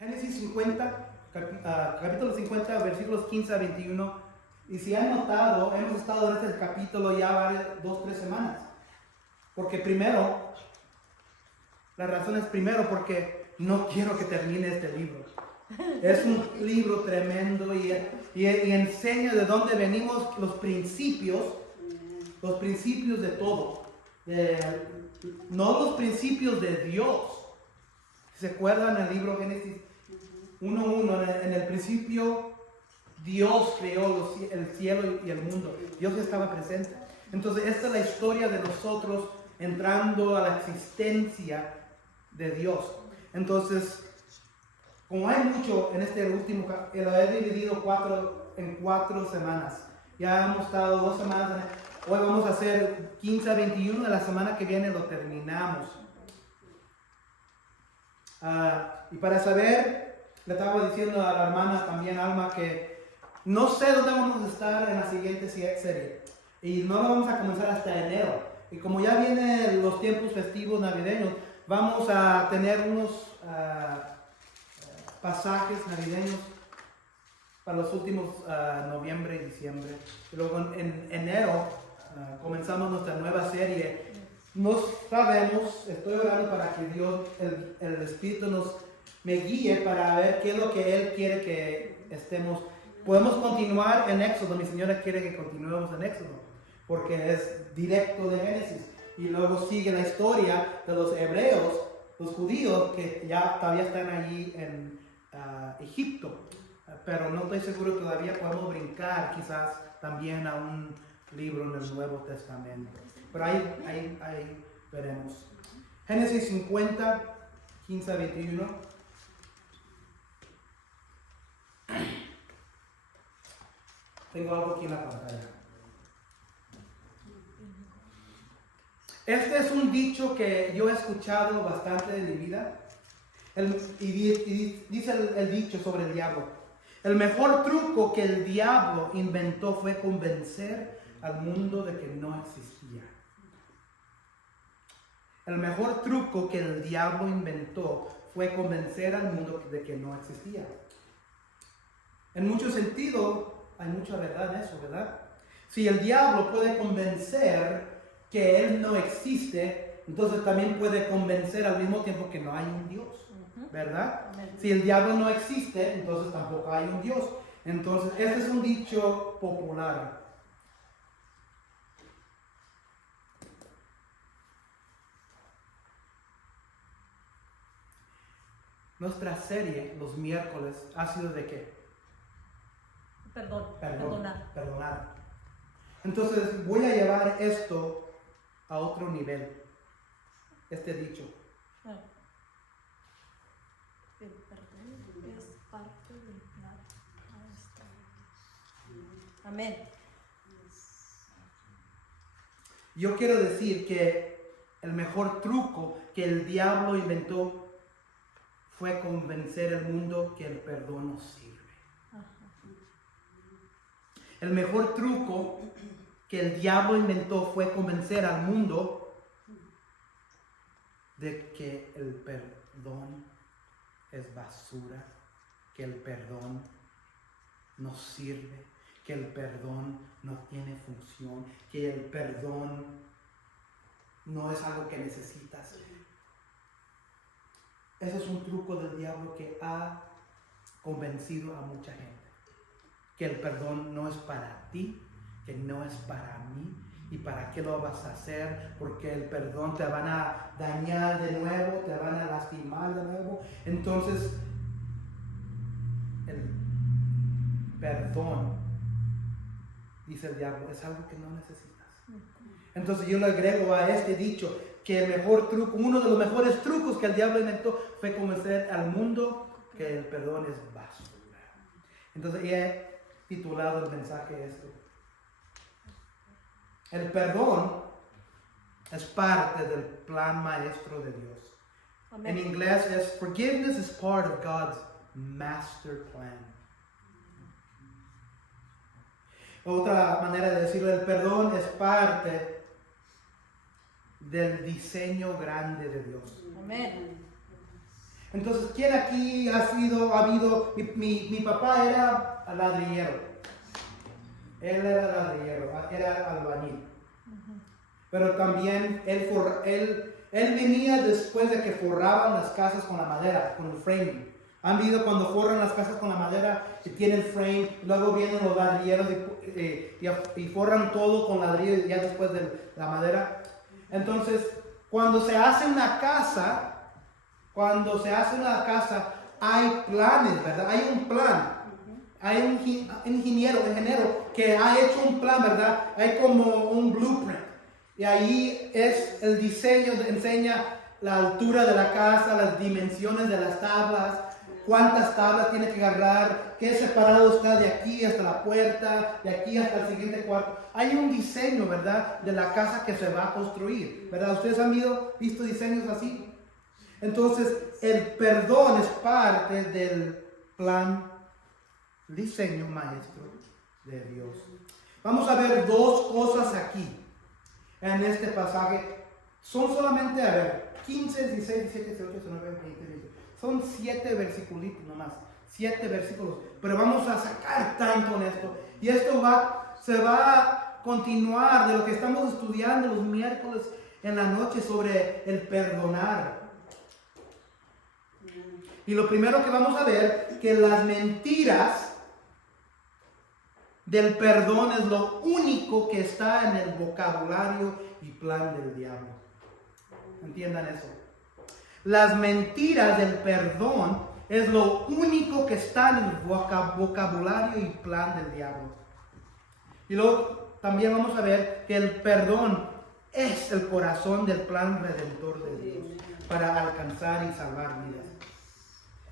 Génesis 50, capítulo 50, versículos 15 a 21. Y si han notado, hemos estado en este capítulo ya 2-3 semanas. Porque primero, la razón es primero porque no quiero que termine este libro. Es un libro tremendo y enseña de dónde venimos los principios de todo. No los principios de Dios. ¿Se acuerdan el libro Génesis 1:1? En el principio Dios creó el cielo y el mundo. Dios estaba presente. Entonces esta es la historia de nosotros entrando a la existencia de Dios. Entonces, como hay mucho en este último, lo he dividido en 4 semanas. Ya hemos estado 2 semanas. Hoy vamos a hacer 15 a 21. De la semana que viene lo terminamos. Y para saber, le estaba diciendo a la hermana también, Alma, que no sé dónde vamos a estar en la siguiente serie. Y no lo vamos a comenzar hasta enero. Y como ya vienen los tiempos festivos navideños, vamos a tener unos pasajes navideños para los últimos noviembre y diciembre. Y luego en enero comenzamos nuestra nueva serie. No sabemos, estoy orando para que Dios, el Espíritu me guíe para ver qué es lo que Él quiere que estemos. Podemos continuar en Éxodo. Mi señora quiere que continuemos en Éxodo, porque es directo de Génesis. Y luego sigue la historia de los hebreos, los judíos que ya todavía están allí en Egipto. Pero no estoy seguro, todavía podemos brincar quizás también a un libro en el Nuevo Testamento. Pero ahí veremos. Génesis 50, 15 a 21. Tengo algo aquí en la pantalla. Este es un dicho que yo he escuchado bastante en mi vida. Dice el dicho sobre el diablo: el mejor truco que el diablo inventó fue convencer al mundo de que no existía. El mejor truco que el diablo inventó fue convencer al mundo de que no existía. En mucho sentido, hay mucha verdad en eso, ¿verdad? Si el diablo puede convencer que Él no existe, entonces también puede convencer al mismo tiempo que no hay un Dios, ¿verdad? Si el diablo no existe, entonces tampoco hay un Dios. Entonces, este es un dicho popular. Nuestra serie, los miércoles, ha sido de qué? Perdonar. Entonces, voy a llevar esto a otro nivel. Este dicho. El perdón es parte del plan maestro. Amén. Yo quiero decir que el mejor truco que el diablo inventó fue convencer al mundo que el perdón no sirve. El mejor truco que el diablo inventó fue convencer al mundo de que el perdón es basura, que el perdón no sirve, que el perdón no tiene función, que el perdón no es algo que necesitas. Ese es un truco del diablo que ha convencido a mucha gente. Que el perdón no es para ti, que no es para mí. ¿Y para qué lo vas a hacer? Porque el perdón te van a dañar de nuevo, te van a lastimar de nuevo. Entonces, el perdón, dice el diablo, es algo que no necesitas. Entonces yo le agrego a este dicho que el mejor truco, uno de los mejores trucos que el diablo inventó fue convencer al mundo que el perdón es basura. Entonces he titulado el mensaje esto: el perdón es parte del plan maestro de Dios. Amén. En inglés es forgiveness is part of God's master plan. Otra manera de decirlo, el perdón es parte del diseño grande de Dios. Amén. Entonces, ¿quién aquí ha habido? Mi papá era ladrillero. Él era ladrillero, era albañil. Pero también él venía después de que forraban las casas con la madera, con el framing. Han visto cuando forran las casas con la madera que tiene el frame, luego vienen los ladrilleros y forran todo con ladrillo ya después de la madera. Entonces, cuando se hace una casa, hay planes, ¿verdad? Hay un plan. Hay un ingeniero que ha hecho un plan, ¿verdad? Hay como un blueprint. Y ahí es el diseño, enseña la altura de la casa, las dimensiones de las tablas, cuántas tablas tiene que agarrar, qué separado está de aquí hasta la puerta, de aquí hasta el siguiente cuarto. Hay un diseño, ¿verdad?, de la casa que se va a construir, ¿verdad? ¿Ustedes han visto diseños así? Entonces, el perdón es parte del plan, diseño maestro de Dios. Vamos a ver dos cosas aquí en este pasaje. Son solamente, 15, 16, 17, 18, 19, 20, 20. Son 7 versículos nomás. 7 versículos. Pero vamos a sacar tanto en esto. Y esto se va a continuar de lo que estamos estudiando los miércoles en la noche sobre el perdonar. Y lo primero que vamos a ver, que las mentiras del perdón es lo único que está en el vocabulario y plan del diablo. Entiendan eso. Las mentiras del perdón es lo único que está en el vocabulario y plan del diablo. Y luego también vamos a ver que el perdón es el corazón del plan redentor de Dios para alcanzar y salvar vidas.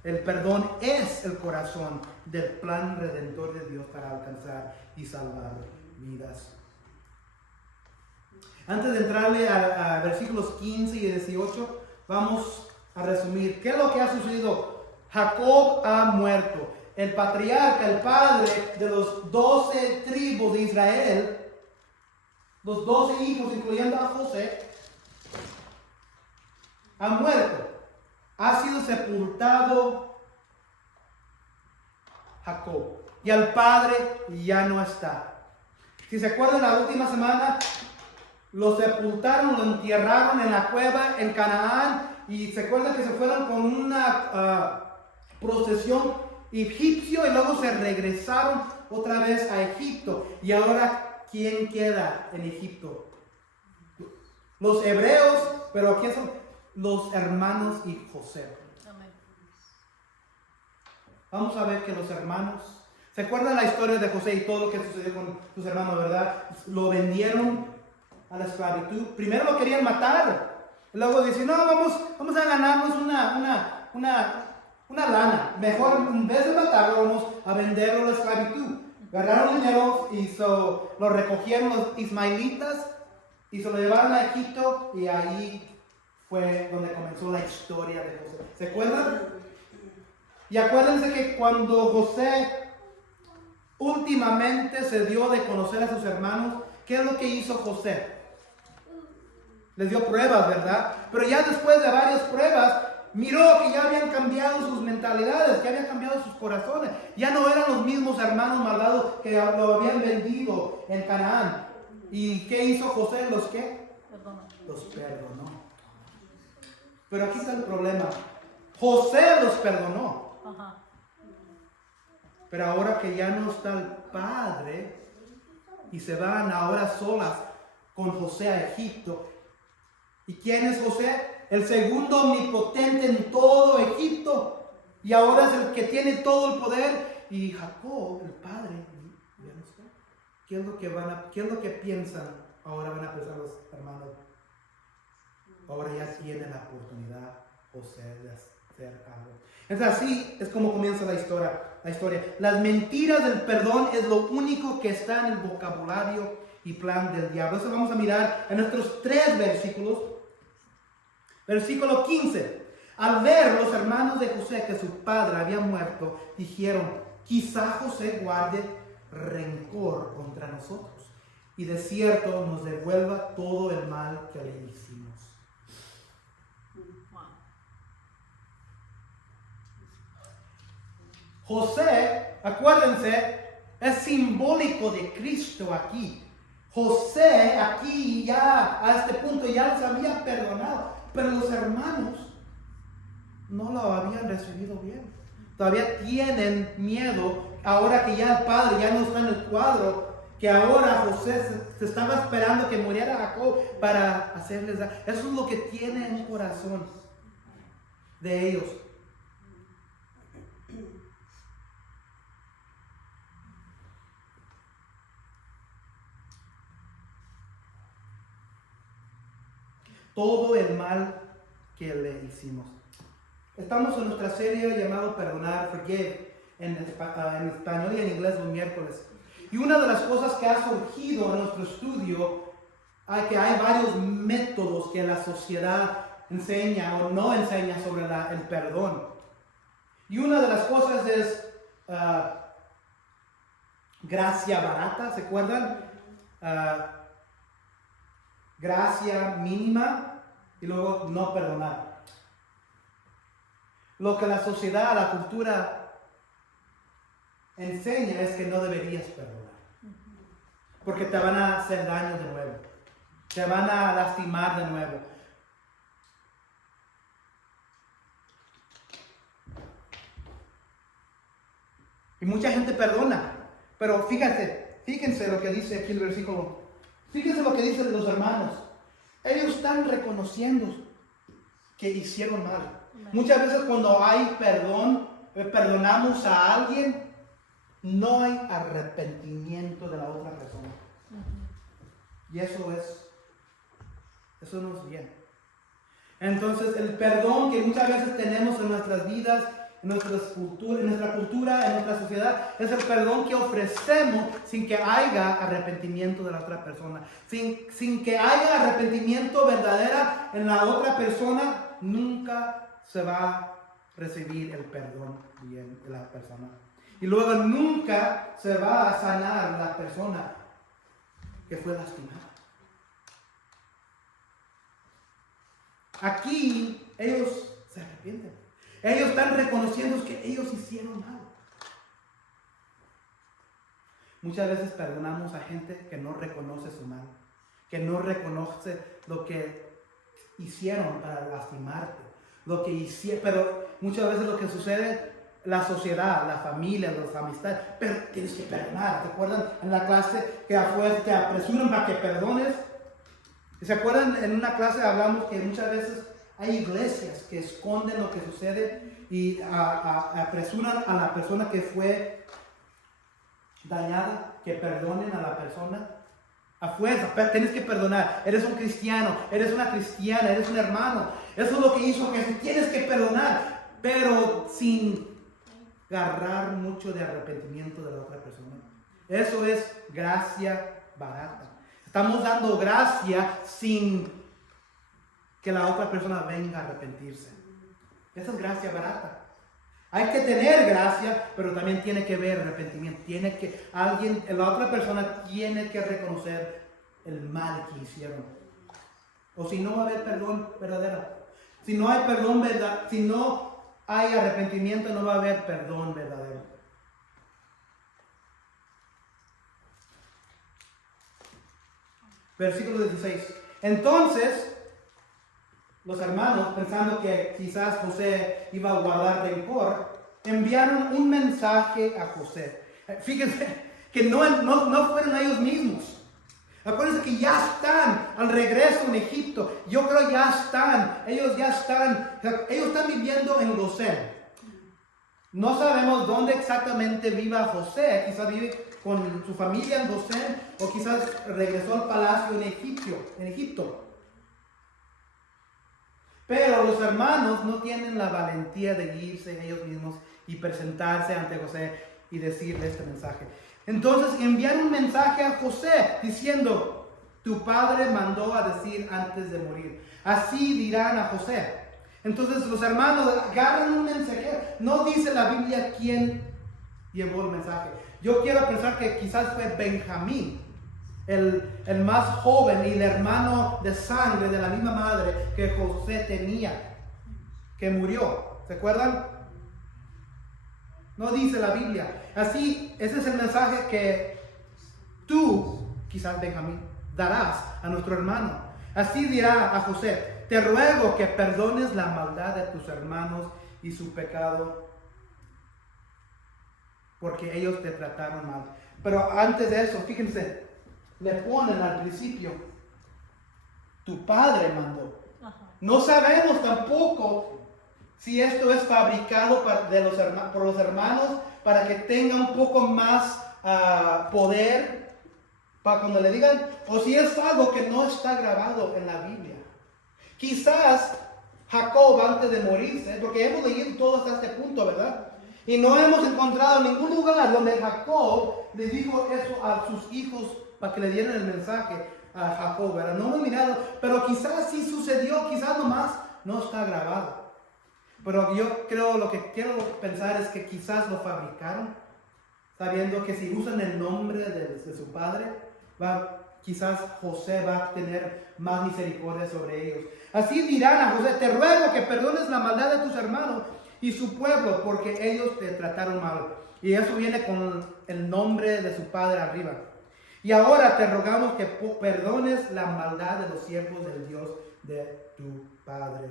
El perdón es el corazón del plan redentor de Dios para alcanzar y salvar vidas. Antes de entrarle a versículos 15 y 18, vamos a resumir qué es lo que ha sucedido. Jacob ha muerto. El patriarca, el padre de los 12 tribus de Israel, los 12 hijos, incluyendo a José, ha muerto. Ha sido sepultado Jacob. Y el padre ya no está. Si se acuerdan, la última semana lo sepultaron, lo entierraron en la cueva en Canaán. Y se acuerdan que se fueron con una procesión egipcio y luego se regresaron otra vez a Egipto. Y ahora, ¿quién queda en Egipto? Los hebreos, pero ¿quién son? Los hermanos y José. Amén. Vamos a ver que los hermanos, ¿se acuerdan la historia de José y todo lo que sucedió con sus hermanos, verdad? Lo vendieron a la esclavitud. Primero lo querían matar. Luego dicen, no, vamos a ganarnos una lana. Mejor, en vez de matarlo, vamos a venderlo a la esclavitud. Agarraron dinero y lo recogieron los ismaelitas y se lo llevaron a Egipto, y ahí fue donde comenzó la historia de José. ¿Se acuerdan? Y acuérdense que cuando José últimamente se dio de conocer a sus hermanos, ¿qué es lo que hizo José? Les dio pruebas, ¿verdad? Pero ya después de varias pruebas, miró que ya habían cambiado sus mentalidades, que habían cambiado sus corazones. Ya no eran los mismos hermanos malvados que lo habían vendido en Canaán. ¿Y qué hizo José? ¿Los qué? Los perdonó. Pero aquí está el problema. José los perdonó. Ajá. Pero ahora que ya no está el padre y se van ahora solas con José a Egipto. ¿Y quién es José? El segundo omnipotente en todo Egipto. Y ahora es el que tiene todo el poder. Y Jacob, el padre, ya no está. ¿Qué es lo que piensan? Ahora van a pensar los hermanos. Ahora ya tiene la oportunidad José de hacer algo. Entonces así es como comienza la historia. Las mentiras del perdón es lo único que está en el vocabulario y plan del diablo. Eso vamos a mirar en nuestros 3 versículos. Versículo 15. Al ver los hermanos de José que su padre había muerto, dijeron, quizá José guarde rencor contra nosotros y de cierto nos devuelva todo el mal que le hicimos. José, acuérdense, es simbólico de Cristo aquí. José aquí ya, a este punto, ya los había perdonado, pero los hermanos no lo habían recibido bien. Todavía tienen miedo, ahora que ya el padre ya no está en el cuadro, que ahora José se estaba esperando que muriera Jacob para hacerles daño. Eso es lo que tiene en el corazón de ellos. Todo el mal que le hicimos. Estamos en nuestra serie llamado Perdonar, Forgive, en español y en inglés los miércoles. Y una de las cosas que ha surgido en nuestro estudio es que hay varios métodos que la sociedad enseña o no enseña sobre el perdón. Y una de las cosas es gracia barata, ¿se acuerdan? Gracia mínima y luego no perdonar. Lo que la sociedad, la cultura enseña es que no deberías perdonar, porque te van a hacer daño de nuevo, te van a lastimar de nuevo. Y mucha gente perdona, pero fíjense lo que dice aquí el versículo. Fíjense lo que dicen los hermanos. Ellos están reconociendo que hicieron mal. Muchas veces cuando hay perdón, perdonamos a alguien, no hay arrepentimiento de la otra persona. Y eso no es bien. Entonces el perdón que muchas veces tenemos en nuestras vidas, en nuestra cultura, en nuestra sociedad, es el perdón que ofrecemos sin que haya arrepentimiento de la otra persona. Sin que haya arrepentimiento verdadero en la otra persona, nunca se va a recibir el perdón bien de la persona. Y luego nunca se va a sanar la persona que fue lastimada. Aquí ellos se arrepienten. Ellos están reconociendo que ellos hicieron mal. Muchas veces perdonamos a gente que no reconoce su mal, que no reconoce lo que hicieron para lastimarte, pero muchas veces lo que sucede, la sociedad, la familia, las amistades, pero tienes que perdonar. ¿Se acuerdan en la clase que afuera te apresuran para que perdones? ¿Se acuerdan en una clase hablamos que muchas veces hay iglesias que esconden lo que sucede y apresuran a la persona que fue dañada, que perdonen a la persona? A fuerza, tienes que perdonar. Eres un cristiano, eres una cristiana, eres un hermano. Eso es lo que hizo Jesús. Tienes que perdonar, pero sin agarrar mucho de arrepentimiento de la otra persona. Eso es gracia barata. Estamos dando gracia sin que la otra persona venga a arrepentirse. Esa es gracia barata. Hay que tener gracia, pero también tiene que haber arrepentimiento. La otra persona tiene que reconocer el mal que hicieron. O si no va a haber perdón verdadero. Si no hay perdón verdadero, si no hay arrepentimiento, no va a haber perdón verdadero. Versículo 16. Entonces, los hermanos, pensando que quizás José iba a guardar rencor, enviaron un mensaje a José. Fíjense que no fueron ellos mismos. Acuérdense que ya están al regreso en Egipto. Yo creo ellos están viviendo en Gosén. No sabemos dónde exactamente viva José. Quizás vive con su familia en Gosén o quizás regresó al palacio en Egipto. Pero los hermanos no tienen la valentía de irse ellos mismos y presentarse ante José y decirle este mensaje. Entonces envían un mensaje a José diciendo: tu padre mandó a decir antes de morir. Así dirán a José. Entonces los hermanos agarran un mensajero. No dice la Biblia quién llevó el mensaje. Yo quiero pensar que quizás fue Benjamín, el más joven y el hermano de sangre de la misma madre que José tenía, que murió. ¿Se acuerdan? No dice la Biblia. Así, ese es el mensaje que tú, quizás Benjamín, darás a nuestro hermano. Así dirá a José: te ruego que perdones la maldad de tus hermanos y su pecado, porque ellos te trataron mal. Pero antes de eso, fíjense, le ponen al principio: tu padre mandó. Ajá. No sabemos tampoco si esto es fabricado por los hermanos para que tenga un poco más poder para cuando le digan, o si es algo que no está grabado en la Biblia. Quizás Jacob, antes de morirse, porque hemos leído todo hasta este punto, ¿verdad? Y no hemos encontrado ningún lugar donde Jacob le dijo eso a sus hijos para que le dieran el mensaje a Jacob, ¿verdad? No hemos mirado, pero quizás sí sucedió, quizás nomás no está grabado. Pero yo creo, lo que quiero pensar es que quizás lo fabricaron, sabiendo que si usan el nombre de su padre, quizás José va a tener más misericordia sobre ellos. Así dirán a José: te ruego que perdones la maldad de tus hermanos y su pueblo, porque ellos te trataron mal. Y eso viene con el nombre de su padre arriba. Y ahora te rogamos que perdones la maldad de los siervos del Dios de tu padre.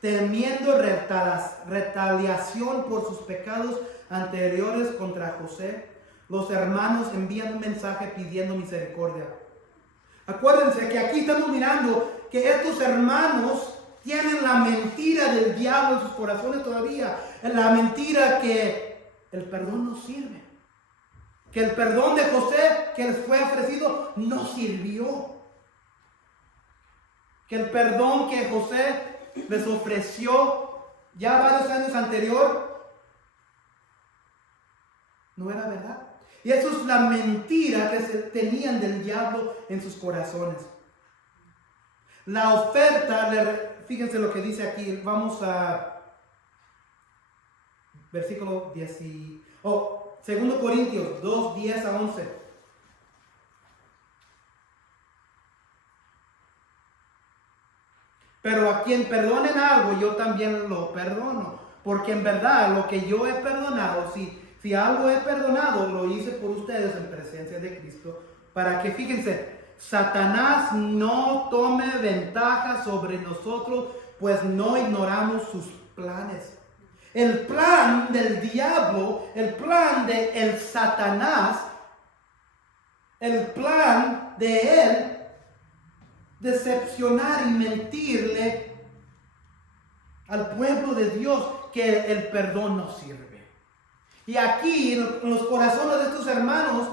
Temiendo retaliación por sus pecados anteriores contra José, los hermanos envían un mensaje pidiendo misericordia. Acuérdense que aquí estamos mirando que estos hermanos tienen la mentira del diablo en sus corazones todavía. La mentira que el perdón no sirve. Que el perdón de José que les fue ofrecido no sirvió. Que el perdón que José les ofreció ya varios años anterior no era verdad. Y eso es la mentira que tenían del diablo en sus corazones. La oferta, fíjense lo que dice aquí, vamos a versículo 10 2 Corintios 2, 10 a 11. Pero a quien perdonen algo, yo también lo perdono. Porque en verdad lo que yo he perdonado, si algo he perdonado, lo hice por ustedes en presencia de Cristo. Para que, fíjense, Satanás no tome ventaja sobre nosotros, pues no ignoramos sus planes. El plan del diablo, el plan de el Satanás, el plan de él, decepcionar y mentirle al pueblo de Dios que el perdón no sirve. Y aquí en los corazones de estos hermanos,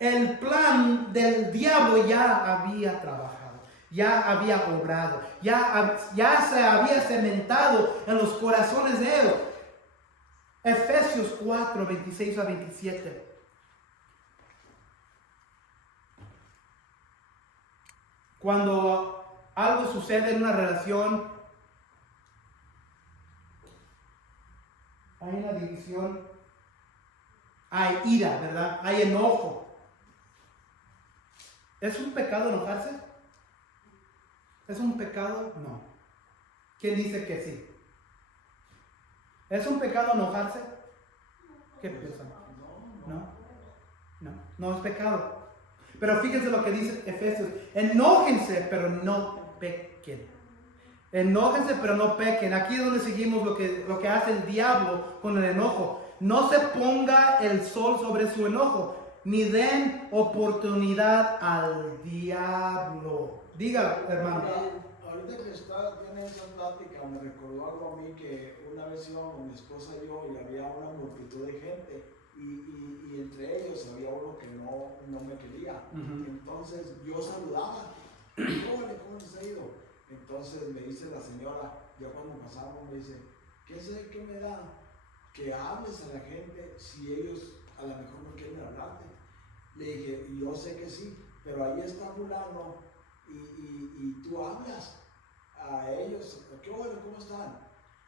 el plan del diablo ya había trabajado, ya había obrado, ya se había cementado en los corazones de ellos. Efesios 4, 26 a 27. Cuando algo sucede en una relación, hay una división, hay ira, ¿verdad? Hay enojo. ¿Es un pecado enojarse? ¿Es un pecado? No. ¿Quién dice que sí? ¿Es un pecado enojarse? ¿Qué piensan? No es pecado. Pero fíjense lo que dice Efesios: enójense, pero no pequen. Enójense, pero no pequen. Aquí es donde seguimos lo que hace el diablo con el enojo. No se ponga el sol sobre su enojo, ni den oportunidad al diablo. Diga, hermano. Ahorita que tiene esa plática, me recordó algo a mí, que una vez íbamos mi esposa y yo y había una multitud de gente. Y entre ellos había uno que no me quería. Entonces yo saludaba: órale, ¿cómo les ha ido? Entonces me dice la señora, ya cuando pasamos, me dice: ¿qué me da? Que hables a la gente si ellos a lo mejor no quieren hablarte. Le dije: yo sé que sí, pero ahí está fulano y tú hablas a ellos: ¿qué bueno, cómo están?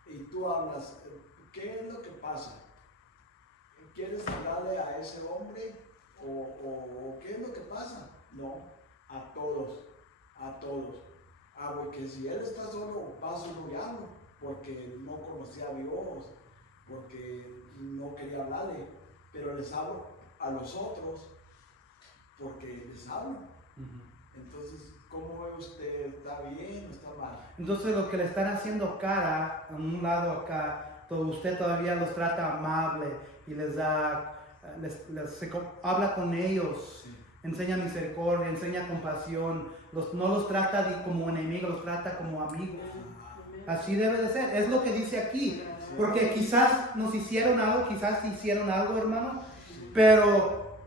Y tú hablas: ¿qué es lo que pasa? ¿Quieres hablarle a ese hombre? ¿O qué es lo que pasa? No, a todos. Porque si él está solo, va a solucionarlo, porque no conocía a Dios. porque no quería hablarle, pero les hablo a los otros porque les hablo. Entonces, ¿cómo ve usted? ¿Está bien o está mal? Entonces lo que le están haciendo cara, en un lado acá, usted todavía los trata amable y les da, habla con ellos, Sí. enseña misericordia, enseña compasión, no los trata como enemigos, los trata como amigos. Así debe de ser, es lo que dice aquí, porque quizás nos hicieron algo, quizás te hicieron algo, hermano, pero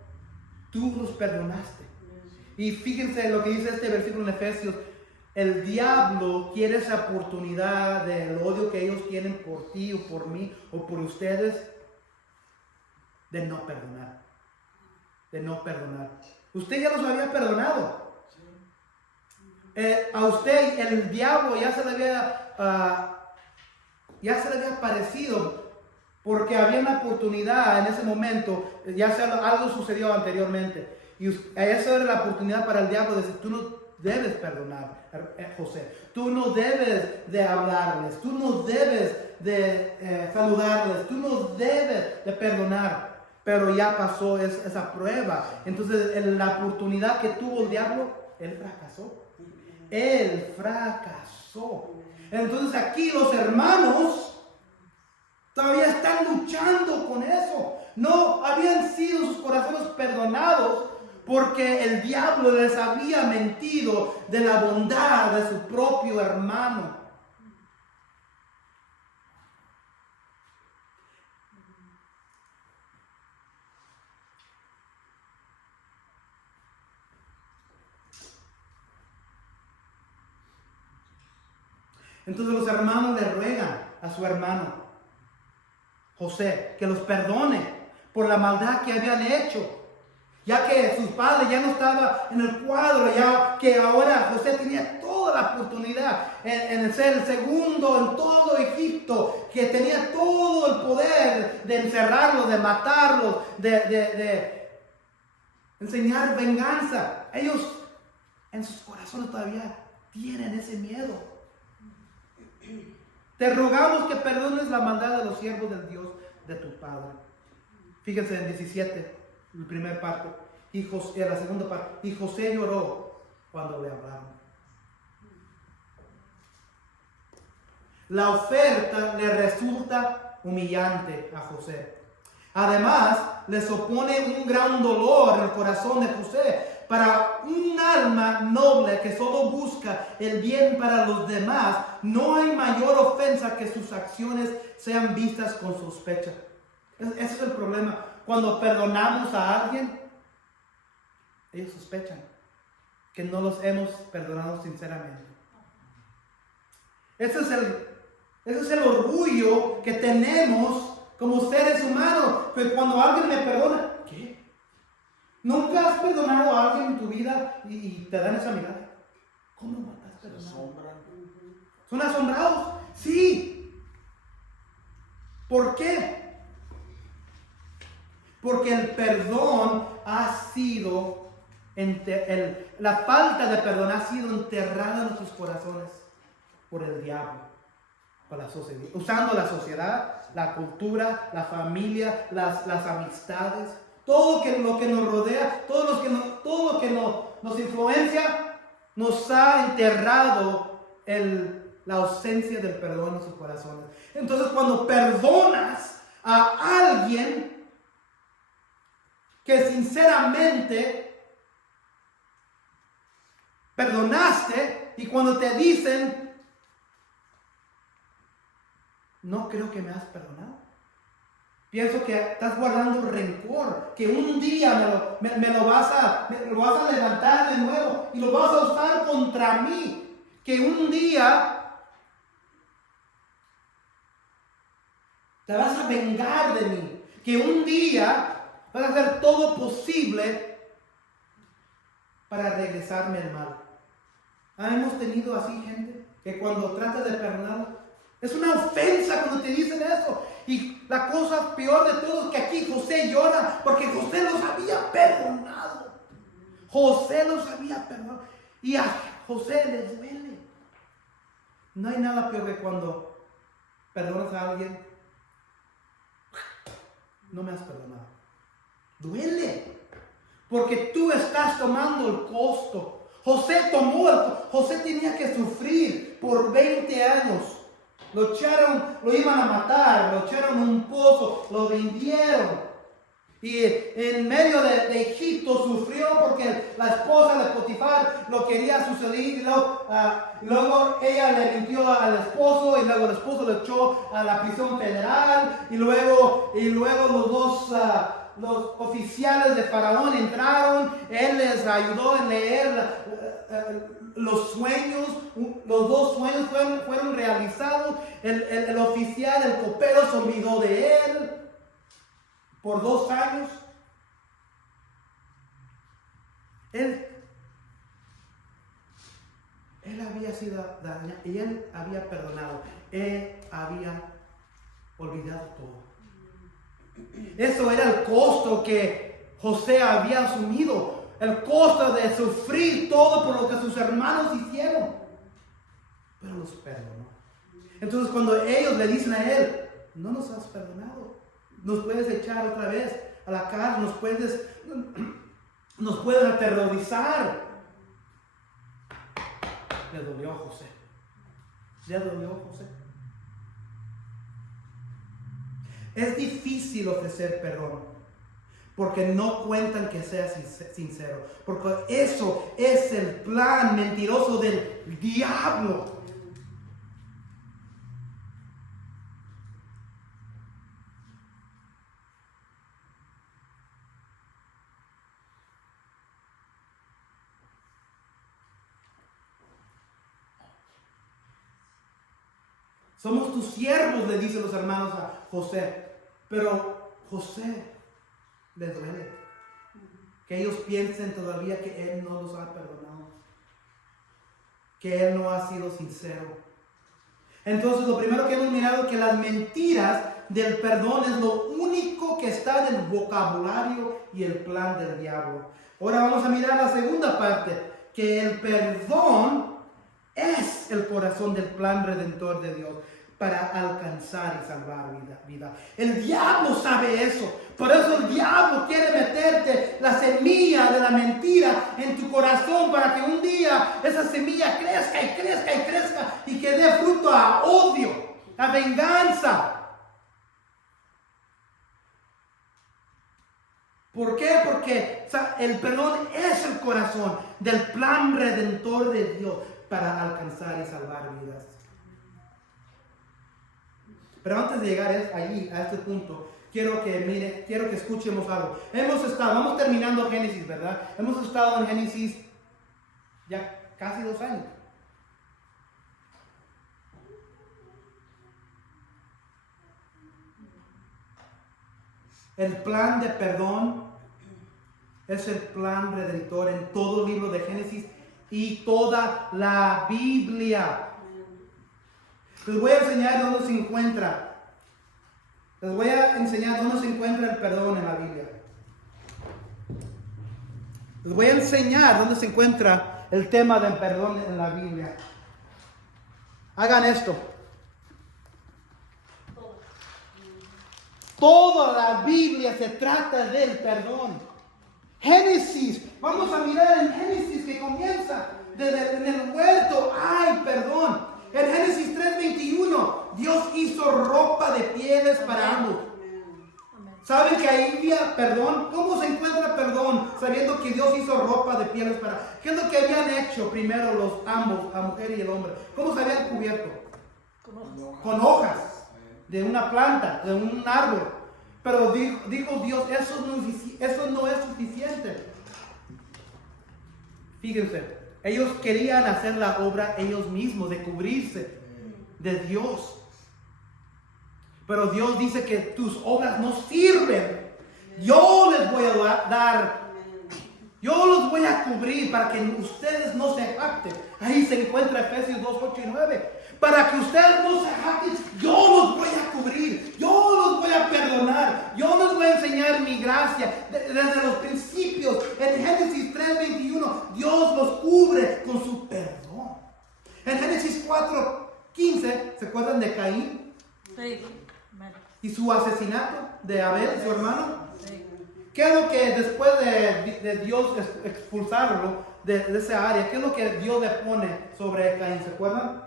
tú los perdonaste. Y fíjense lo que dice este versículo en Efesios. El diablo quiere esa oportunidad del odio que ellos tienen por ti o por mí o por ustedes de no perdonar. De no perdonar. Usted ya los había perdonado. A usted el diablo ya se le había aparecido porque había una oportunidad en ese momento, ya sea algo sucedió anteriormente. Y esa era la oportunidad para el diablo de decir, tú no debes perdonar, José. Tú no debes de hablarles, tú no debes de saludarles, tú no debes de perdonar. Pero ya pasó esa prueba. Entonces la oportunidad que tuvo el diablo, él fracasó. Él fracasó. Entonces aquí los hermanos todavía están luchando con eso. No habían sido sus corazones perdonados porque el diablo les había mentido de la bondad de su propio hermano. Entonces los hermanos le ruegan a su hermano José que los perdone por la maldad que habían hecho. Ya que su padre ya no estaba en el cuadro, ya que ahora José tenía toda la oportunidad en ser el segundo en todo Egipto, que tenía todo el poder de encerrarlos, de matarlos, de enseñar venganza. Ellos en sus corazones todavía tienen ese miedo. Te rogamos que perdones la maldad de los siervos del Dios de tu Padre. Fíjense en 17. La primera parte, la segunda parte, y José lloró cuando le hablaron. La oferta le resulta humillante a José. Además, le supone un gran dolor en el corazón de José. Para un alma noble que solo busca el bien para los demás, no hay mayor ofensa que sus acciones sean vistas con sospecha. Ese es el problema. Cuando perdonamos a alguien, ellos sospechan que no los hemos perdonado sinceramente. Ese es el orgullo que tenemos como seres humanos. Que cuando alguien me perdona, ¿qué? ¿Nunca has perdonado a alguien en tu vida y te dan esa mirada? ¿Cómo no has perdonado? ¿Son asombrados? Sí. ¿Por qué? Porque el perdón ha sido, la falta de perdón ha sido enterrada en nuestros corazones por el diablo, por la sociedad, usando la sociedad, la cultura, la familia, las amistades, todo lo que nos rodea, todo lo que nos influencia, nos ha enterrado la ausencia del perdón en sus corazones. Entonces, cuando perdonas a alguien que sinceramente perdonaste, y cuando te dicen, no creo que me has perdonado, pienso que estás guardando rencor, que un día me lo vas a levantar de nuevo y lo vas a usar contra mí, que un día te vas a vengar de mí, que un día vas a hacer todo posible para regresarme el mal. Hemos tenido así gente que cuando tratas de perdonar, es una ofensa cuando te dicen eso. Y la cosa peor de todo es que aquí José llora porque José los había perdonado. José los había perdonado. Y a José le duele. No hay nada peor que cuando perdonas a alguien no me has perdonado. Duele, porque tú estás tomando el costo. José tenía que sufrir por 20 años. Lo echaron, lo iban a matar, lo echaron en un pozo, lo vendieron. Y en medio de Egipto sufrió porque la esposa de Potifar lo quería suceder. Y luego ella le mintió al esposo y luego el esposo lo echó a la prisión federal. Y luego los oficiales de Faraón entraron. Él les ayudó a leer los sueños. Los 2 sueños fueron realizados. El oficial, el copero, se olvidó de él por 2 años. Él había sido dañado y él había perdonado. Él había olvidado todo. Eso era el costo que José había asumido. El costo de sufrir todo por lo que sus hermanos hicieron. Pero los perdonó. Entonces cuando ellos le dicen a él, no nos has perdonado, nos puedes echar otra vez a la cárcel, nos puedes aterrorizar. Le dolió a José. Le dolió a José. Es difícil ofrecer perdón porque no cuentan que sea sincero, porque eso es el plan mentiroso del diablo. Somos tus siervos, le dicen los hermanos a José. Pero José le duele que ellos piensen todavía que él no los ha perdonado, que él no ha sido sincero. Entonces lo primero que hemos mirado es que las mentiras del perdón es lo único que está en el vocabulario y el plan del diablo. Ahora vamos a mirar la segunda parte, que el perdón es el corazón del plan redentor de Dios para alcanzar y salvar vida. El diablo sabe eso. Por eso el diablo quiere meterte la semilla de la mentira en tu corazón para que un día esa semilla crezca y crezca y crezca y que dé fruto a odio, a venganza. ¿Por qué? Porque el perdón es el corazón del plan redentor de Dios para alcanzar y salvar vidas. Pero antes de llegar allí, a este punto, quiero que escuchemos algo. Vamos terminando Génesis, ¿verdad? Hemos estado en Génesis ya casi 2 años. El plan de perdón es el plan redentor en todo el libro de Génesis y toda la Biblia. Les voy a enseñar dónde se encuentra. Les voy a enseñar dónde se encuentra el perdón en la Biblia. Les voy a enseñar dónde se encuentra el tema del perdón en la Biblia. Hagan esto. Toda la Biblia se trata del perdón. Génesis, vamos a mirar en Génesis que comienza desde en el huerto. ¡Ay, perdón! En Génesis 3:21, Dios hizo ropa de pieles para ambos. ¿Saben que ahí había perdón? ¿Cómo se encuentra perdón? Sabiendo que Dios hizo ropa de pieles para... ¿Qué es lo que habían hecho primero ambos, la mujer y el hombre? ¿Cómo se habían cubierto? Con hojas de una planta, de un árbol. Pero dijo Dios, eso no es suficiente. Fíjense. Ellos querían hacer la obra ellos mismos, de cubrirse de Dios. Pero Dios dice que tus obras no sirven. Yo les voy a dar, yo los voy a cubrir para que ustedes no se jacten. Ahí se encuentra Efesios 2:8-9. Para que ustedes no se jacten, yo los voy a cubrir, yo los voy a perdonar, yo les voy a enseñar mi gracia. Desde los principios, en Génesis 3:21, Dios los cubre con su perdón. En Génesis 4:15, ¿se acuerdan de Caín? Sí. y su asesinato de Abel, su hermano. Sí. ¿Qué es lo que después de Dios expulsarlo de esa área, qué es lo que Dios le pone sobre Caín? ¿Se acuerdan?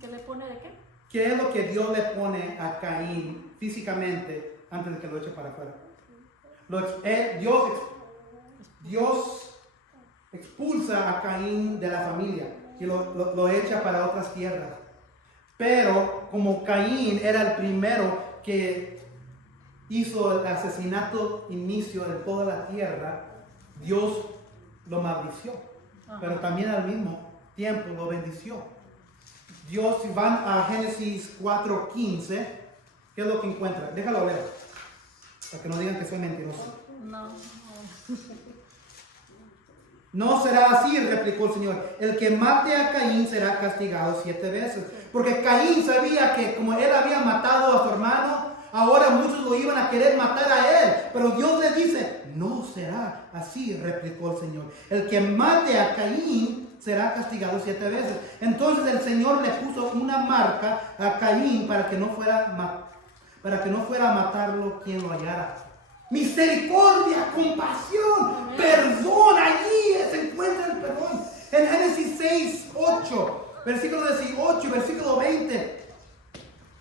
¿Qué le pone de qué? ¿Qué es lo que Dios le pone a Caín físicamente antes de que lo eche para afuera? Dios expulsa a Caín de la familia y lo echa para otras tierras. Pero como Caín era el primero que hizo el asesinato inicio de toda la tierra, Dios lo maldició. Ajá. Pero también al mismo tiempo lo bendició. Dios, si van a Génesis 4:15, ¿qué es lo que encuentra? Déjalo ver, para que no digan que soy mentiroso. No. No será así, replicó el Señor. El que mate a Caín será castigado 7 veces. Porque Caín sabía que como él había matado a su hermano, ahora muchos lo iban a querer matar a él. Pero Dios le dice, no será así, replicó el Señor. El que mate a Caín será castigado 7 veces. Entonces el Señor le puso una marca a Caín para que no fuera a matarlo quien lo hallara. Misericordia, compasión, perdón, allí se encuentra el perdón. En Génesis 6:8, versículo 18 y versículo 20,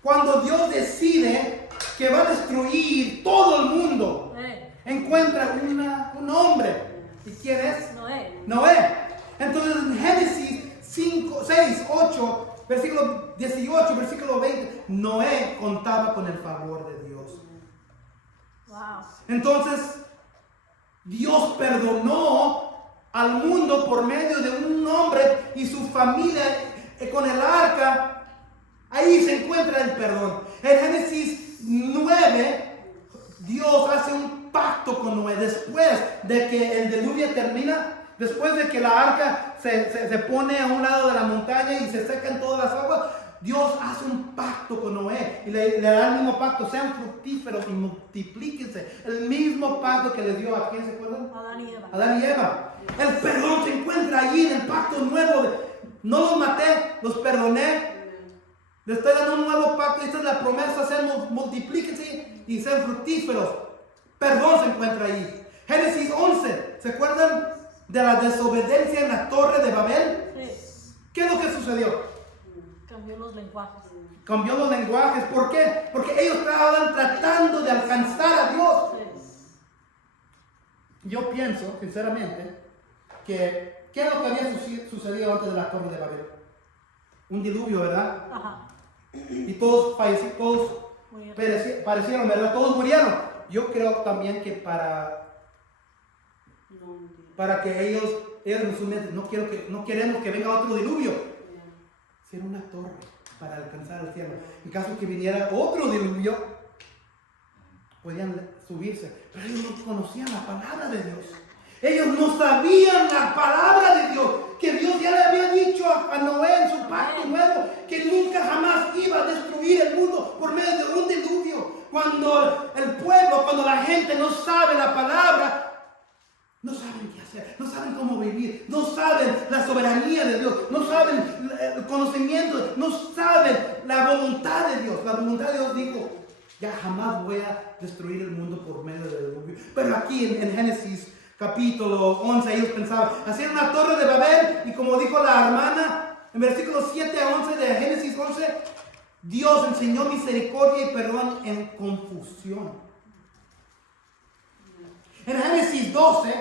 cuando Dios decide que va a destruir todo el mundo, encuentra un hombre. ¿Y quién es? Noé. Entonces en Génesis 6:8, versículo 18, versículo 20, Noé contaba con el favor de Dios. Wow. Entonces, Dios perdonó al mundo por medio de un hombre y su familia con el arca. Ahí se encuentra el perdón. En Génesis 9, Dios hace un pacto con Noé después de que el diluvio termina. Después de que la arca se pone a un lado de la montaña y se secan todas las aguas, Dios hace un pacto con Noé y le da el mismo pacto: sean fructíferos y multiplíquense. El mismo pacto que le dio a quién, ¿se acuerdan? Adán y Eva. El perdón se encuentra allí en el pacto nuevo. No los maté, los perdoné. Les estoy dando un nuevo pacto. Esta es la promesa: sean multiplíquense y sean fructíferos. Perdón se encuentra allí. Génesis 11, ¿se acuerdan de la desobediencia en la torre de Babel? Sí. ¿Qué es lo que sucedió? Cambió los lenguajes. Cambió los lenguajes. ¿Por qué? Porque ellos estaban tratando de alcanzar a Dios. Sí. Yo pienso, sinceramente, que ¿qué es lo que había sucedido antes de la torre de Babel? Un diluvio, ¿verdad? Ajá. Y todos fallecieron, todos Muy bien. parecieron, ¿verdad? Todos murieron. Yo creo también que para que ellos en su mente, no queremos que venga otro diluvio. Era una torre para alcanzar el cielo. En caso que viniera otro diluvio, podían subirse. Pero ellos no conocían la palabra de Dios. Ellos no sabían la palabra de Dios. Que Dios ya le había dicho a Noé en su pacto nuevo que nunca jamás iba a destruir el mundo por medio de un diluvio. Cuando el pueblo, cuando la gente no sabe la palabra, no saben qué hacer, no saben cómo vivir, no saben la soberanía de Dios, no saben el conocimiento, no saben la voluntad de Dios. La voluntad de Dios dijo: ya jamás voy a destruir el mundo por medio del diluvio. Pero aquí en Génesis capítulo 11 ellos pensaban, hacían una torre de Babel, y como dijo la hermana en versículos 7 a 11 de Génesis 11, Dios enseñó misericordia y perdón en confusión. En Génesis 12,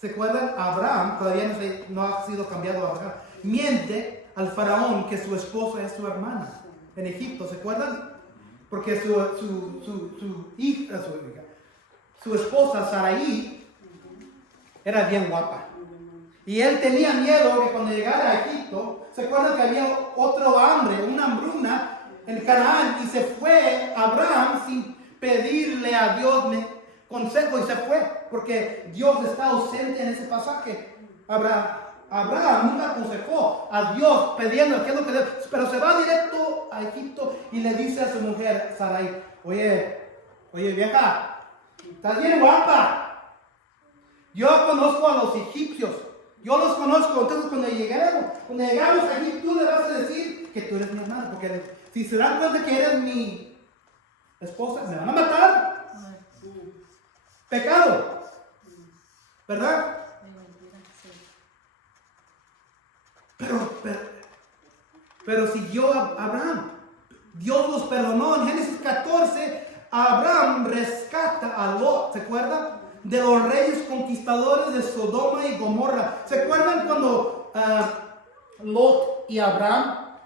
¿se acuerdan? Abraham, todavía no ha sido cambiado a Abraham, miente al faraón que su esposa es su hermana en Egipto, ¿se acuerdan? Porque su esposa Sarai era bien guapa. Y él tenía miedo que cuando llegara a Egipto, ¿se acuerdan que había otro hambre, una hambruna en Canaán? Y se fue Abraham sin pedirle a Dios consejo y se fue, porque Dios está ausente en ese pasaje. Abraham nunca aconsejó a Dios pidiendo qué es lo que debe, pero se va directo a Egipto y le dice a su mujer Sarai: oye vieja, estás bien guapa. Yo conozco a los egipcios, yo los conozco. Entonces cuando llegamos a Egipto, tú le vas a decir que tú eres mi hermana, porque si se dan cuenta que eres mi esposa, me van a matar. Pecado, ¿verdad? Pero siguió Abraham. Dios los perdonó. En Génesis 14, Abraham rescata a Lot, ¿se acuerdan? De los reyes conquistadores de Sodoma y Gomorra. ¿Se acuerdan cuando Lot y Abraham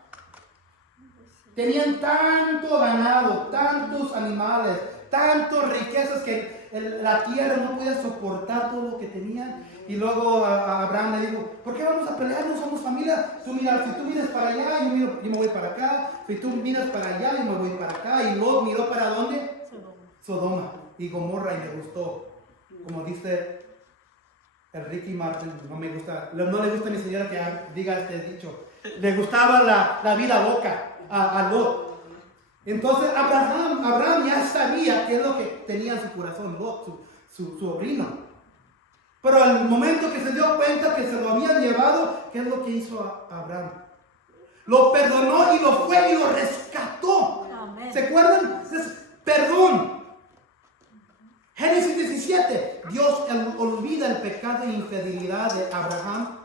tenían tanto ganado, tantos animales, tantas riquezas que la tierra no podía soportar todo lo que tenían? Y luego Abraham le dijo, ¿por qué vamos a pelear? No somos familia. Si tú miras para allá, yo me voy para acá. Si tú miras para allá, yo me voy para acá. Y Lot miró para ¿dónde? Sodoma y Gomorra, y le gustó. Como dice el Ricky Martin, no le gusta a mi señora que diga este dicho. Le gustaba la vida loca a Lot. Entonces Abraham ya sabía qué es lo que tenía en su corazón Lot, su sobrino. Pero al momento que se dio cuenta que se lo habían llevado, ¿qué es lo que hizo Abraham? Lo perdonó y lo fue y lo rescató. Amén. ¿Se acuerdan? Entonces, perdón. Génesis 17, Dios olvida el pecado e infidelidad de Abraham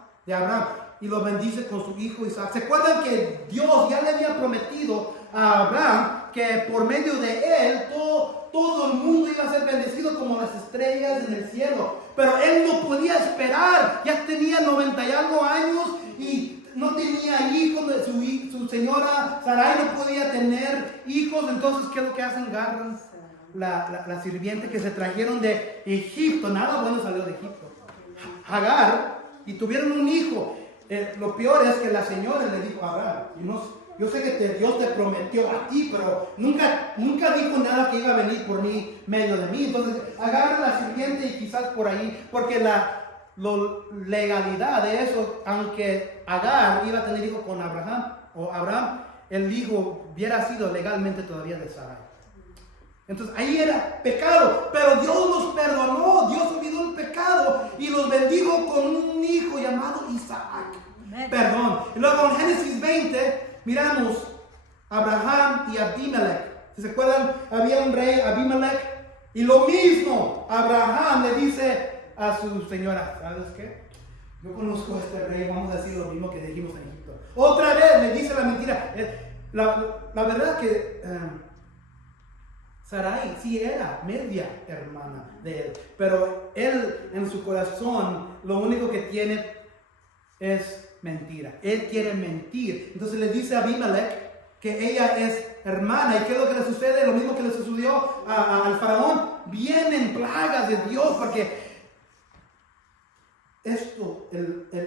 y lo bendice con su hijo Isaac. ¿Se acuerdan que Dios ya le había prometido a Abraham que por medio de él todo el mundo iba a ser bendecido como las estrellas en el cielo? Pero él no podía esperar, ya tenía 90 y algo años y no tenía hijos, su señora Sarai no podía tener hijos. Entonces, ¿qué es lo que hacen? Agarran la sirviente que se trajeron de Egipto. Nada bueno salió de Egipto, Agar, y tuvieron un hijo. Lo peor es que la señora le dijo a Abraham, yo sé que Dios te prometió a ti, pero nunca dijo nada que iba a venir por medio de mí. Entonces agarra la sirviente y quizás por ahí, porque la legalidad de eso, aunque Agar iba a tener hijo con Abraham, el hijo hubiera sido legalmente todavía de Sarai. Entonces ahí era pecado, pero Dios los perdonó, Dios olvidó el pecado y los bendijo con un hijo llamado Isaac. Perdón. Y luego en Génesis 20 miramos a Abraham y Abimelech. ¿Se acuerdan? Había un rey, Abimelech, y lo mismo Abraham le dice a su señora, ¿sabes qué? Yo conozco a este rey, vamos a decir lo mismo que dijimos en Egipto. Otra vez le dice la mentira. La verdad que Sarai sí era media hermana de él, pero él en su corazón lo único que tiene es mentira. Él quiere mentir. Entonces le dice a Abimelech que ella es hermana. ¿Y qué es lo que le sucede? Lo mismo que le sucedió al faraón. Vienen plagas de Dios porque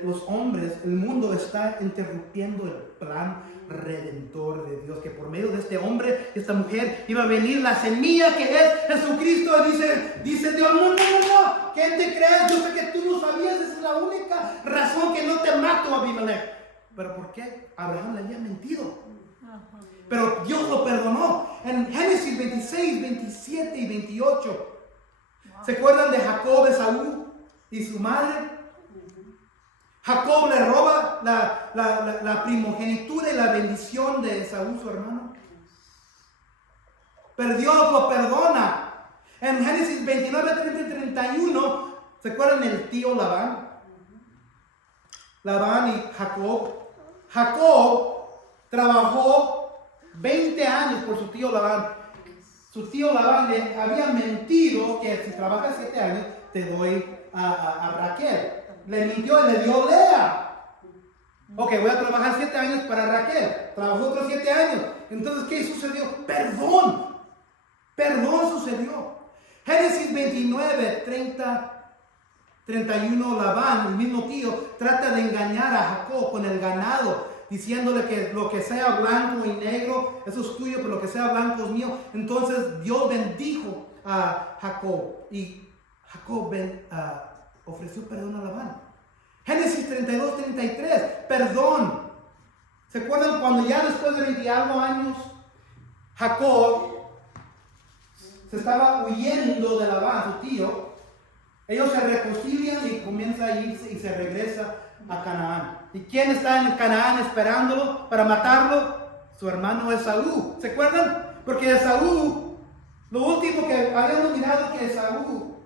los hombres, el mundo está interrumpiendo el plan redentor de Dios, que por medio de este hombre, esta mujer, iba a venir la semilla que es Jesucristo. Dice Dios, no, ¿quién te crees? Yo sé que tú no sabías, esa es la única razón que no te mato, Abimelech. ¿Pero por qué? Abraham le había mentido. Pero Dios lo perdonó. En Génesis 26, 27 y 28, ¿se acuerdan de Jacob, Esaú y su madre? Jacob le roba la primogenitura y la bendición de Esaú, su hermano. Pero Dios lo perdona. En Génesis 29, 30 y 31, ¿se acuerdan del tío Labán? Labán y Jacob. Jacob trabajó 20 años por su tío Labán. Su tío Labán le había mentido que si trabajas 7 años te doy a Raquel. Le mintió y le dio Lea. Ok, voy a trabajar 7 años para Raquel. Trabajó otros 7 años. Entonces, ¿qué sucedió? Perdón sucedió. Génesis 29, 30, 31, Labán, el mismo tío, trata de engañar a Jacob con el ganado, diciéndole que lo que sea blanco y negro, eso es tuyo, pero lo que sea blanco es mío. Entonces Dios bendijo a Jacob y Jacob ofreció perdón a Labán. Génesis 32, 33, perdón. ¿Se acuerdan cuando ya después de 20 y algo años Jacob se estaba huyendo de Labán, su tío? Ellos se reconcilian y comienza a irse y se regresa a Canaán. ¿Y quién está en Canaán esperándolo para matarlo? su hermano Esaú. ¿Se acuerdan? Porque Esaú, lo último que habíamos mirado que Esaú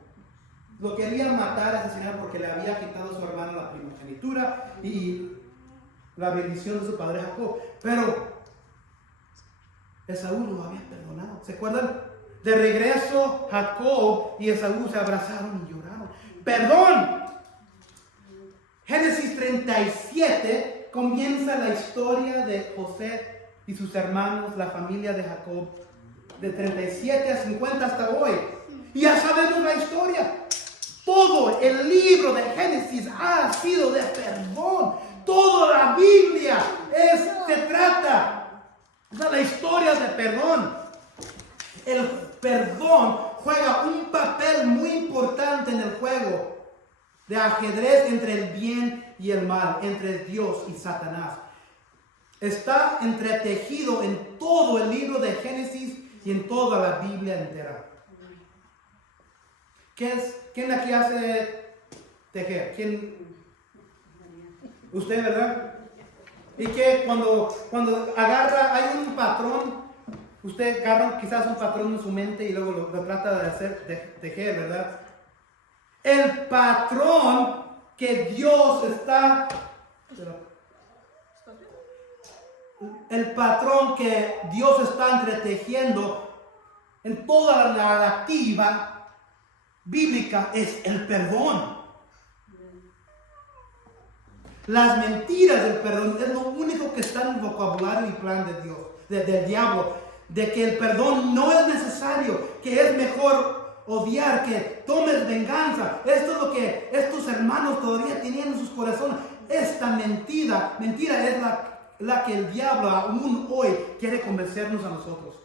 lo quería matar, asesinar, porque le había quitado a su hermano la primogenitura y la bendición de su padre Jacob. Pero Esaú lo había perdonado. ¿Se acuerdan? De regreso, Jacob y Esaú se abrazaron y lloraron. ¡Perdón! Génesis 37 comienza la historia de José y sus hermanos, la familia de Jacob, de 37 a 50 hasta hoy. Y ya sabemos la historia. Todo el libro de Génesis ha sido de perdón. Toda la Biblia se trata de la historia de perdón. El perdón juega un papel muy importante en el juego de ajedrez entre el bien y el mal, entre Dios y Satanás. Está entretejido en todo el libro de Génesis y en toda la Biblia entera. ¿Quién aquí hace tejer? ¿Quién? Usted, ¿verdad? Y que cuando agarra, hay un patrón, usted agarra quizás un patrón en su mente y luego lo trata de hacer tejer, ¿verdad? El patrón que Dios está... El patrón que Dios está entretejiendo en toda la narrativa bíblica es el perdón. Las mentiras del perdón es lo único que está en el vocabulario y plan de Dios, del diablo, de que el perdón no es necesario, que es mejor odiar, que tomes venganza. Esto es lo que estos hermanos todavía tenían en sus corazones. Esta mentira es la que el diablo aún hoy quiere convencernos a nosotros.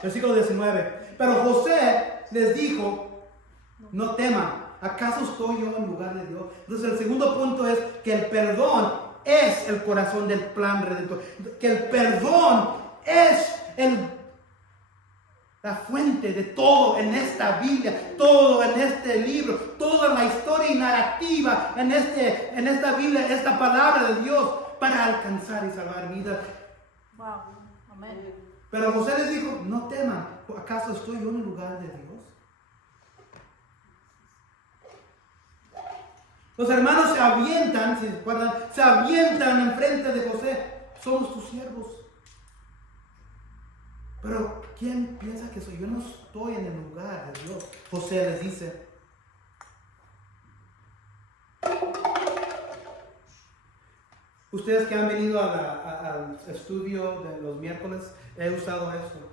Versículo 19. Pero José les dijo, no teman, ¿acaso estoy yo en lugar de Dios? Entonces el segundo punto es que el perdón es el corazón del plan redentor. Que el perdón es la fuente de todo en esta Biblia, todo en este libro, toda la historia y narrativa en esta Biblia, esta palabra de Dios para alcanzar y salvar vidas. Wow. Amén. Pero José les dijo, no teman, ¿acaso estoy yo en el lugar de Dios? Los hermanos se avientan, si se acuerdan, se avientan enfrente de José. Somos tus siervos. Pero ¿quién piensa que soy? Yo no estoy en el lugar de Dios. José les dice. Ustedes que han venido al estudio de los miércoles, he usado esto.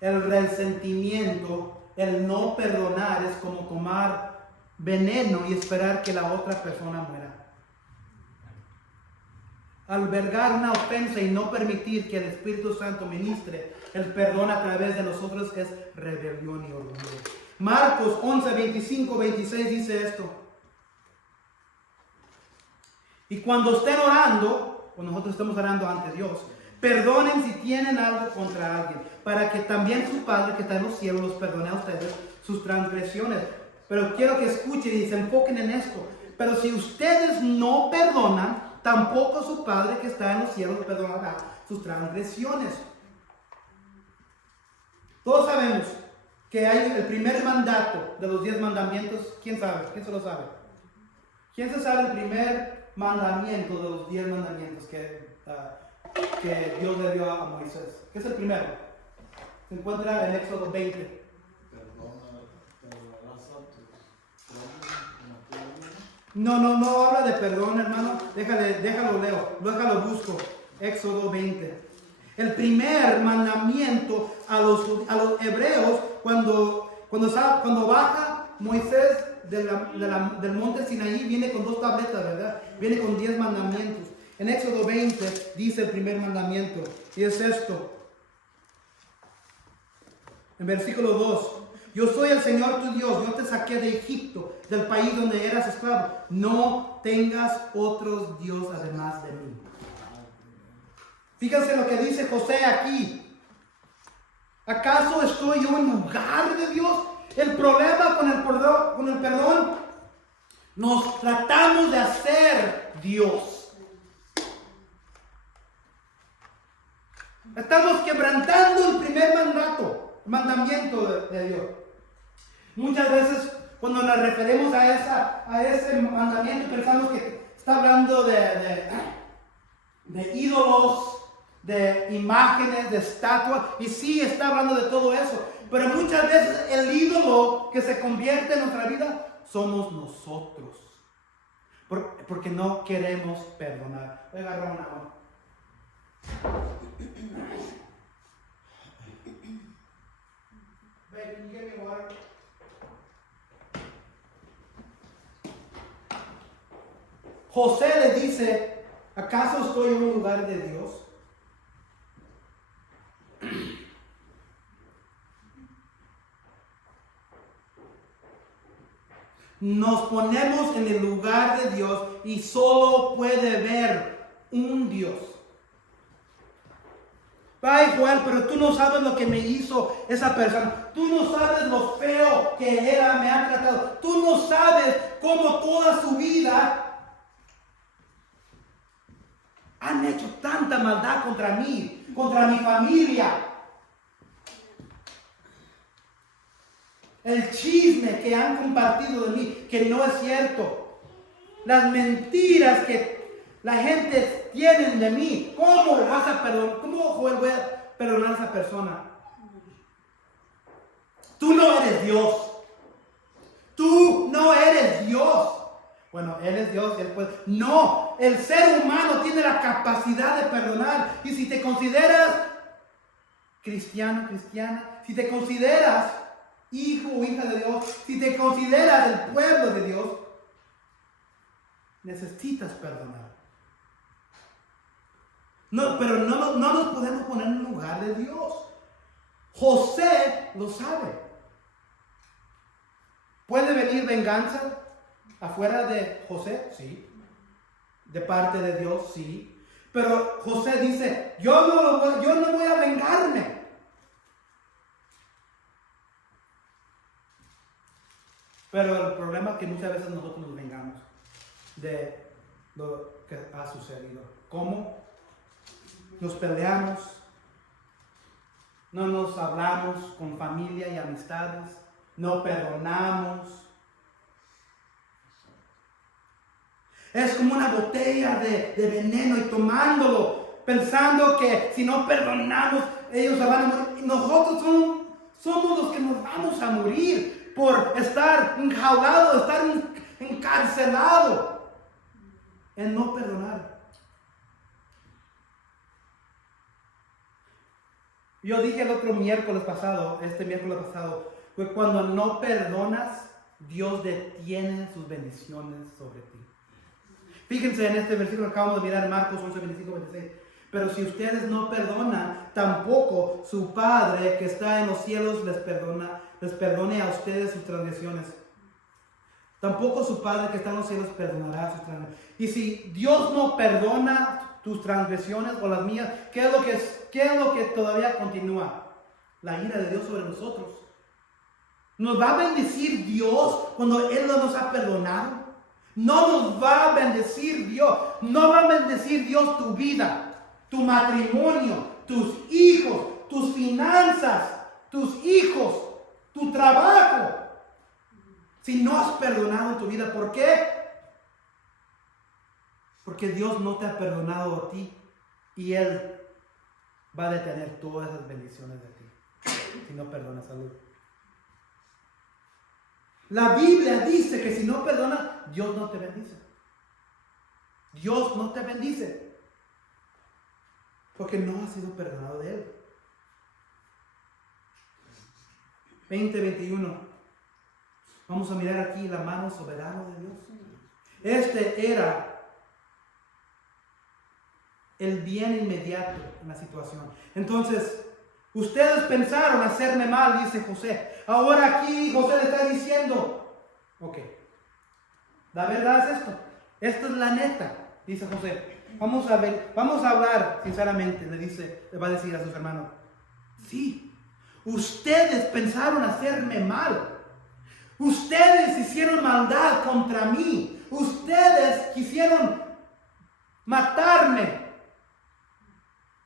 El resentimiento, el no perdonar es como tomar veneno y esperar que la otra persona muera. Albergar una ofensa y no permitir que el Espíritu Santo ministre el perdón a través de nosotros es rebelión y orgullo. Marcos 11, 25, 26 dice esto. Y cuando estén orando, o nosotros estamos orando ante Dios, perdonen si tienen algo contra alguien, para que también su Padre que está en los cielos los perdone a ustedes sus transgresiones. Pero quiero que escuchen y se enfoquen en esto. Pero si ustedes no perdonan, tampoco su Padre que está en los cielos perdonará sus transgresiones. Todos sabemos que hay el primer mandato de los 10 mandamientos. ¿Quién sabe? ¿Quién se lo sabe? ¿Quién se sabe el primer mandamiento de los 10 mandamientos que Dios le dio a Moisés? ¿Qué es el primero? Se encuentra en Éxodo 20. No habla de perdón, hermano. Déjalo leo, busco. Éxodo 20. El primer mandamiento a los hebreos cuando baja Moisés del monte Sinaí, viene con 2 tabletas, ¿verdad? Viene con 10 mandamientos. En Éxodo 20 dice el primer mandamiento, y es esto. En versículo 2. Yo soy el Señor tu Dios, yo te saqué de Egipto, del país donde eras esclavo. No tengas otros dioses además de mí. Fíjense lo que dice José aquí. ¿Acaso estoy yo en lugar de Dios? El problema con el perdón, nos tratamos de hacer Dios. Estamos quebrantando el primer mandamiento de Dios. Muchas veces cuando nos referimos a ese mandamiento pensamos que está hablando de ídolos, de imágenes, de estatuas, y sí está hablando de todo eso, pero muchas veces el ídolo que se convierte en nuestra vida somos nosotros, porque no queremos perdonar. Voy a agarrar una agua. Babe, can you get me water? José le dice, ¿acaso estoy en un lugar de Dios? Nos ponemos en el lugar de Dios y solo puede ver un Dios. Ay, Joel, pero tú no sabes lo que me hizo esa persona. Tú no sabes lo feo que me ha tratado. Tú no sabes cómo toda su vida han hecho tanta maldad contra mí, contra mi familia. El chisme que han compartido de mí, que no es cierto. Las mentiras que la gente tiene de mí. ¿Cómo vas a perdonar? ¿Cómo, Joel, voy a perdonar a esa persona? Tú no eres Dios. Tú no eres Dios. Bueno, Él es Dios, Él puede. No, el ser humano tiene la capacidad de perdonar. Y si te consideras cristiano, cristiana, si te consideras hijo o hija de Dios, si te consideras el pueblo de Dios, necesitas perdonar. No, pero no nos podemos poner en el lugar de Dios. José lo sabe. ¿Puede venir venganza afuera de José? Sí. De parte de Dios, sí. Pero José dice, yo no voy a vengarme. Pero el problema es que muchas veces nosotros nos vengamos de lo que ha sucedido. ¿Cómo? Nos peleamos, no nos hablamos con familia y amistades, no perdonamos. Es como una botella de veneno y tomándolo, pensando que si no perdonamos, ellos se van a morir. Y nosotros somos los que nos vamos a morir por estar enjaulados, estar encarcelados en no perdonar. Yo dije este miércoles pasado, fue cuando no perdonas, Dios detiene sus bendiciones sobre ti. Fíjense en este versículo que acabamos de mirar, Marcos 11, 25, 26. Pero si ustedes no perdonan, tampoco su Padre que está en los cielos les perdone a ustedes sus transgresiones. Tampoco su Padre que está en los cielos perdonará sus transgresiones. Y si Dios no perdona tus transgresiones o las mías, ¿qué es lo que todavía continúa? La ira de Dios sobre nosotros. ¿Nos va a bendecir Dios cuando Él no nos ha perdonado? No nos va a bendecir Dios. No va a bendecir Dios tu vida, tu matrimonio, tus hijos, tus finanzas, tus hijos, tu trabajo. Si no has perdonado en tu vida, ¿por qué? Porque Dios no te ha perdonado a ti y Él va a detener todas esas bendiciones de ti si no perdonas a Dios. La Biblia dice que si no perdonas, Dios no te bendice. Dios no te bendice porque no has sido perdonado de Él. 20:21. Vamos a mirar aquí la mano soberana de Dios. Este era el bien inmediato en la situación. Entonces, ustedes pensaron hacerme mal, dice José. Ahora aquí José le está diciendo, ok, la verdad es esto. Esto es la neta, dice José. Vamos a hablar sinceramente, le va a decir a sus hermanos. Sí, ustedes pensaron hacerme mal. Ustedes hicieron maldad contra mí. Ustedes quisieron matarme.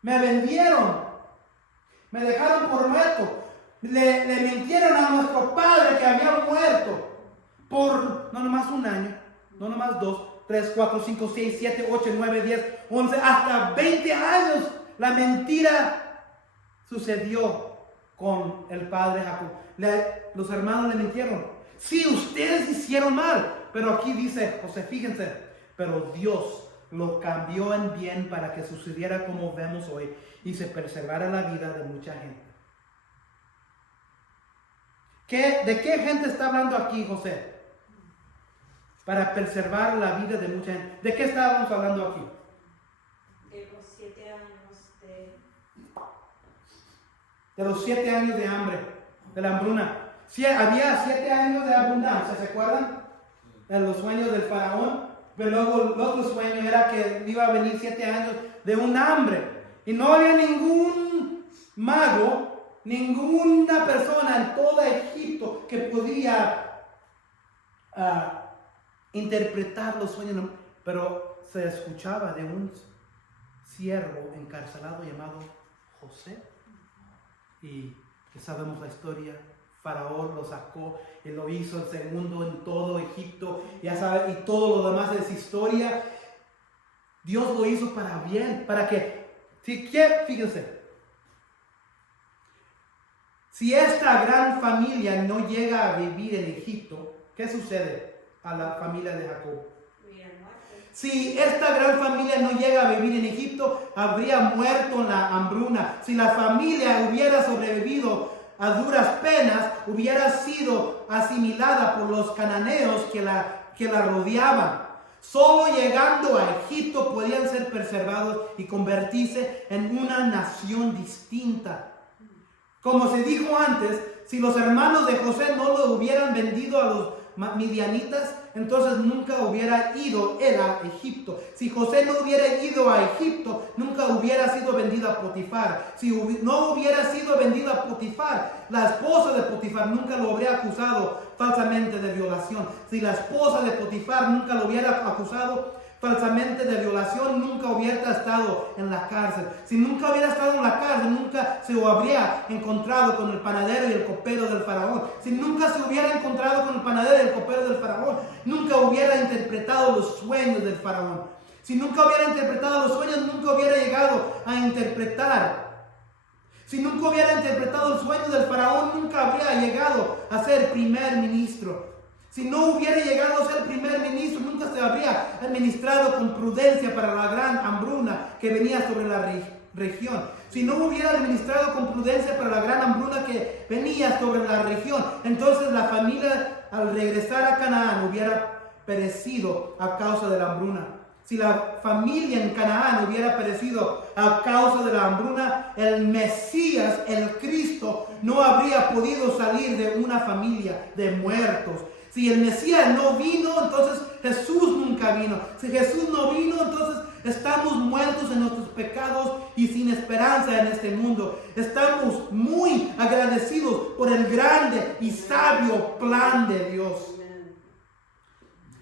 Me vendieron Me dejaron por muerto. Le mintieron a nuestro padre que había muerto por no nomás un año, no nomás 2, 3, 4, 5, 6, 7, 8, 9, 10, 11, hasta 20 años. La mentira sucedió con el padre Jacob. Los hermanos le mintieron. Sí, ustedes hicieron mal, pero aquí dice José, fíjense, pero Dios lo cambió en bien para que sucediera como vemos hoy y se preservara la vida de mucha gente. ¿De qué gente está hablando aquí José? Para preservar la vida de mucha gente. ¿De qué estábamos hablando aquí? De los 7 años De los 7 años de hambre, de la hambruna. Sí, había 7 años de abundancia, ¿se acuerdan? En los sueños del faraón. Pero luego el otro sueño era que iba a venir 7 años de un hambre. Y no había ningún mago, ninguna persona en todo Egipto que podía interpretar los sueños. Pero se escuchaba de un siervo encarcelado llamado José. Y sabemos la historia. Faraón lo sacó, él lo hizo el segundo en todo Egipto, ya saben, y todo lo demás es historia. Dios lo hizo para bien, para que, fíjense, si esta gran familia no llega a vivir en Egipto, ¿qué sucede a la familia de Jacob? Si esta gran familia no llega a vivir en Egipto, habría muerto en la hambruna. Si la familia hubiera sobrevivido a duras penas, hubiera sido asimilada por los cananeos que la rodeaban. Solo llegando a Egipto podían ser preservados y convertirse en una nación distinta. Como se dijo antes, si los hermanos de José no lo hubieran vendido a los midianitas, entonces nunca hubiera ido él a Egipto. Si José no hubiera ido a Egipto, nunca hubiera sido vendido a Potifar. Si no hubiera sido vendido a Potifar, la esposa de Potifar nunca lo habría acusado falsamente de violación. Si la esposa de Potifar nunca lo hubiera acusado falsamente de violación, nunca hubiera estado en la cárcel. Si nunca hubiera estado en la cárcel, nunca se habría encontrado con el panadero y el copero del faraón. Si nunca se hubiera encontrado con el panadero y el copero del faraón, nunca hubiera interpretado los sueños del faraón. Si nunca hubiera interpretado los sueños, nunca hubiera llegado a interpretar. Si nunca hubiera interpretado el sueño del faraón, nunca habría llegado a ser primer ministro. Si no hubiera llegado a ser primer ministro, nunca se habría administrado con prudencia para la gran hambruna que venía sobre la región. Si no hubiera administrado con prudencia para la gran hambruna que venía sobre la región, entonces la familia al regresar a Canaán hubiera perecido a causa de la hambruna. Si la familia en Canaán hubiera perecido a causa de la hambruna, el Mesías, el Cristo, no habría podido salir de una familia de muertos. Si el Mesías no vino, entonces Jesús nunca vino. Si Jesús no vino, entonces estamos muertos en nuestros pecados y sin esperanza en este mundo. Estamos muy agradecidos por el grande y sabio plan de Dios.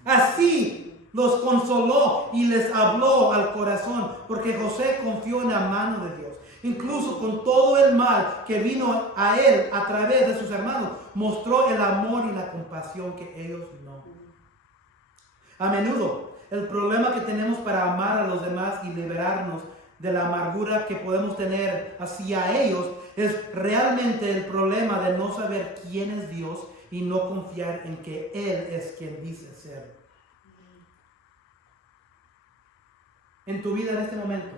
Así los consoló y les habló al corazón, porque José confió en la mano de Dios. Incluso con todo el mal que vino a él a través de sus hermanos, mostró el amor y la compasión que ellos no. A menudo, el problema que tenemos para amar a los demás y liberarnos de la amargura que podemos tener hacia ellos es realmente el problema de no saber quién es Dios y no confiar en que Él es quien dice ser. En tu vida en este momento,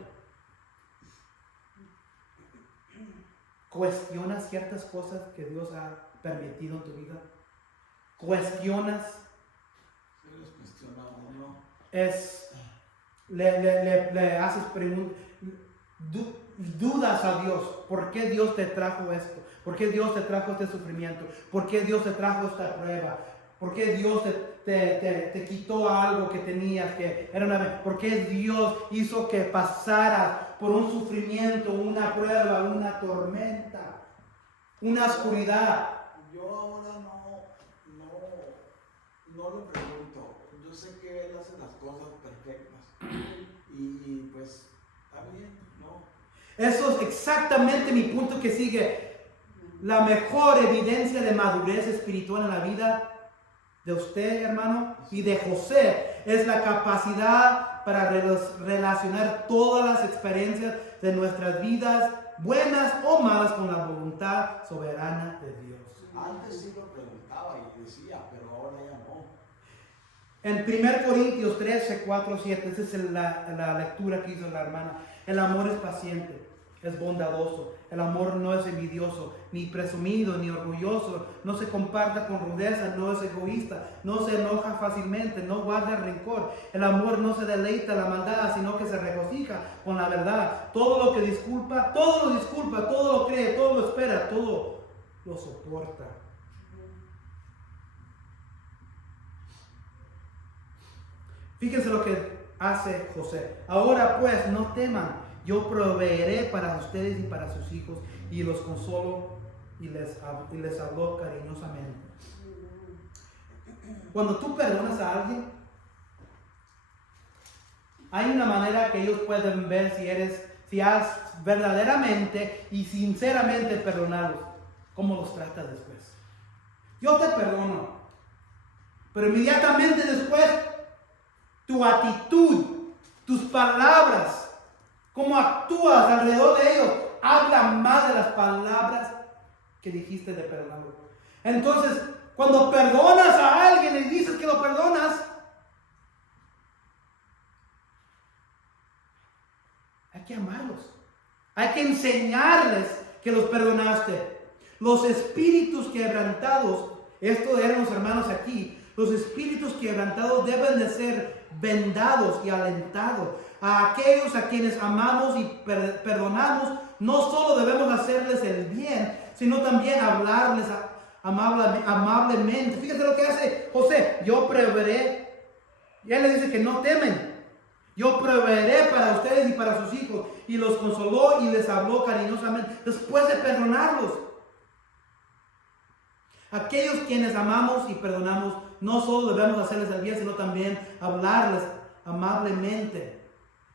¿cuestionas ciertas cosas que Dios ha permitido en tu vida? ¿Cuestionas? Le haces preguntas, dudas a Dios. ¿Por qué Dios te trajo esto? ¿Por qué Dios te trajo este sufrimiento? ¿Por qué Dios te trajo esta prueba? ¿Por qué Dios te quitó algo que tenías que era una? ¿Por qué Dios hizo que pasaras por un sufrimiento, una prueba, una tormenta, una oscuridad? Yo ahora no lo pregunto. Yo sé que Él hace las cosas perfectas. Y pues está bien, ¿no? Eso es exactamente mi punto que sigue. La mejor evidencia de madurez espiritual en la vida de usted, hermano, y de José es la capacidad para relacionar todas las experiencias de nuestras vidas, buenas o malas, con la voluntad soberana de Dios. Antes sí lo preguntaba y decía, pero ahora ya no. En 1 Corintios 13, 4, 7, esa es la lectura que hizo la hermana. El amor es paciente, es bondadoso. El amor no es envidioso, ni presumido, ni orgulloso. No se comparta con rudeza, no es egoísta, no se enoja fácilmente, no guarda rencor. El amor no se deleita en la maldad, sino que se regocija con la verdad. Todo lo disculpa, todo lo cree, todo lo espera, todo lo soporta. Fíjense lo que hace José. Ahora pues, no teman, yo proveeré para ustedes y para sus hijos, y los consolo y les habló cariñosamente. Cuando tú perdonas a alguien, hay una manera que ellos pueden ver si has verdaderamente y sinceramente perdonarlos, cómo los tratas después. Yo te perdono, pero inmediatamente después, tu actitud, tus palabras, cómo actúas alrededor de ellos, habla más de las palabras que dijiste de perdonarlo. Entonces, cuando perdonas a alguien y dices que lo perdonas, hay que amarlos. Hay que enseñarles que los perdonaste. Los espíritus quebrantados, estos eran los hermanos aquí, los espíritus quebrantados deben de ser vendados y alentados. A aquellos a quienes amamos y perdonamos, no solo debemos hacerles el bien, sino también hablarles amablemente. Fíjate lo que hace José. Yo proveeré. Y él le dice que no temen. Yo proveeré para ustedes y para sus hijos. Y los consoló y les habló cariñosamente después de perdonarlos. Aquellos quienes amamos y perdonamos, no solo debemos hacerles el bien, sino también hablarles amablemente.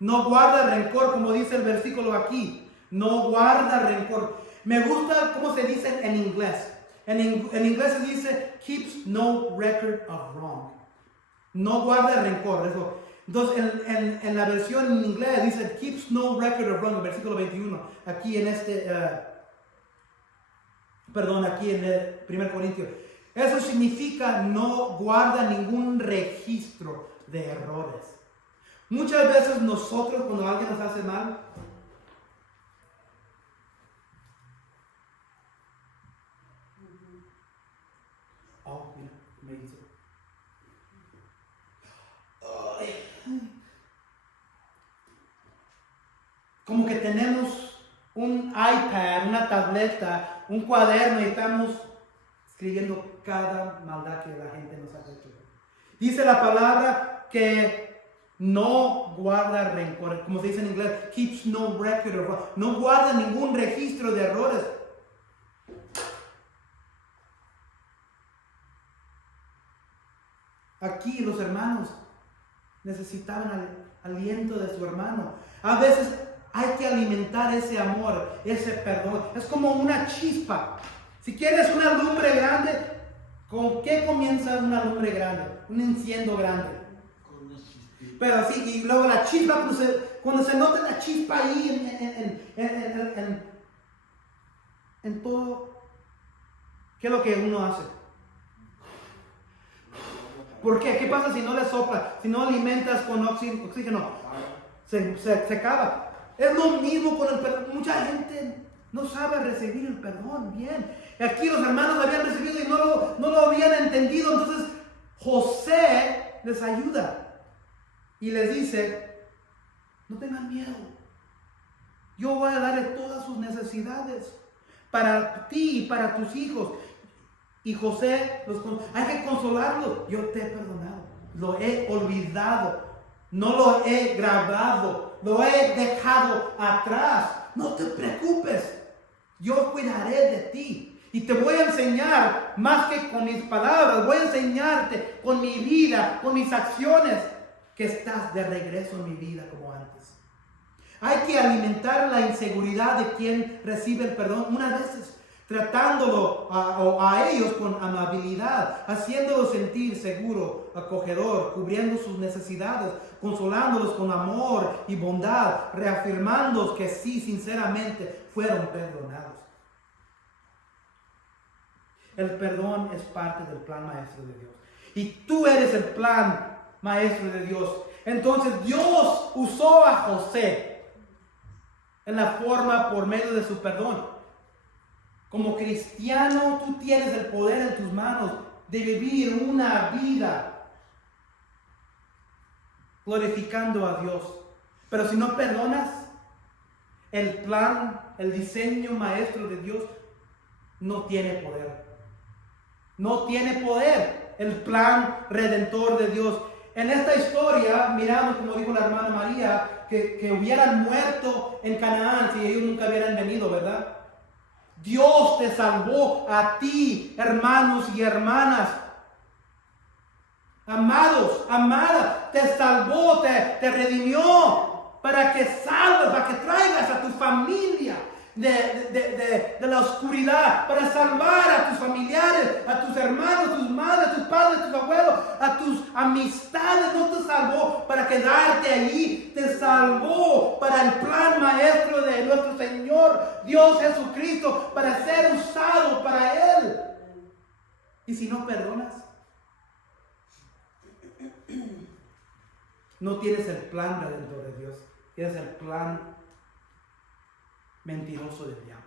No guarda rencor, como dice el versículo aquí. No guarda rencor. Me gusta cómo se dice en inglés. En inglés se dice keeps no record of wrong. No guarda rencor. Eso. Entonces en la versión en inglés dice keeps no record of wrong, el versículo 21. Aquí en aquí en el 1 Corintios. Eso significa no guarda ningún registro de errores. Muchas veces nosotros, cuando alguien nos hace mal, mira, me hizo. Como que tenemos un iPad, una tableta, un cuaderno y estamos escribiendo cada maldad que la gente nos ha hecho. Dice la palabra que no guarda rencor, como se dice en inglés, keeps no record of wrong. No guarda ningún registro de errores. Aquí los hermanos necesitaban el aliento de su hermano. A veces hay que alimentar ese amor, ese perdón. Es como una chispa. Si quieres una lumbre grande, ¿con qué comienza una lumbre grande? Un enciendo grande. Con una chispita. Pero sí, y luego la chispa, cuando se nota la chispa ahí en todo, ¿qué es lo que uno hace? ¿Por qué? ¿Qué pasa si no le sopla? Si no alimentas con oxígeno, se acaba. Es lo mismo con el perdón. Mucha gente no sabe recibir el perdón bien. Aquí los hermanos habían recibido y no lo habían entendido. Entonces José les ayuda y les dice, no tengan miedo. Yo voy a darle todas sus necesidades para ti y para tus hijos. Y José, hay que consolarlos. Yo te he perdonado, lo he olvidado, no lo he grabado, lo he dejado atrás. No te preocupes, yo cuidaré de ti. Y te voy a enseñar más que con mis palabras, voy a enseñarte con mi vida, con mis acciones, que estás de regreso en mi vida como antes. Hay que alimentar la inseguridad de quien recibe el perdón unas veces, tratándolo a ellos con amabilidad, haciéndolos sentir seguro, acogedor, cubriendo sus necesidades, consolándolos con amor y bondad, reafirmándolos que sí, sinceramente, fueron perdonados. El perdón es parte del plan maestro de Dios. Y tú eres el plan maestro de Dios. Entonces Dios usó a José en la forma por medio de su perdón. Como cristiano, tú tienes el poder en tus manos de vivir una vida glorificando a Dios. Pero si no perdonas, el plan, el diseño maestro de Dios no tiene poder. No tiene poder el plan redentor de Dios. En esta historia miramos, como dijo la hermana María, que hubieran muerto en Canaán si ellos nunca hubieran venido, ¿verdad? Dios te salvó a ti, hermanos y hermanas. Amados, amadas, te salvó, te redimió para que salves, para que traigas a tu familia de la oscuridad, para salvar a tus familiares, a tus hermanos, tus madres, tus padres, tus abuelos, a tus amistades. No te salvó para quedarte allí, te salvó para el plan maestro de nuestro Señor Dios Jesucristo, para ser usado para Él. Y si no perdonas, no tienes el plan redentor de Dios, tienes el plan mentiroso del diablo.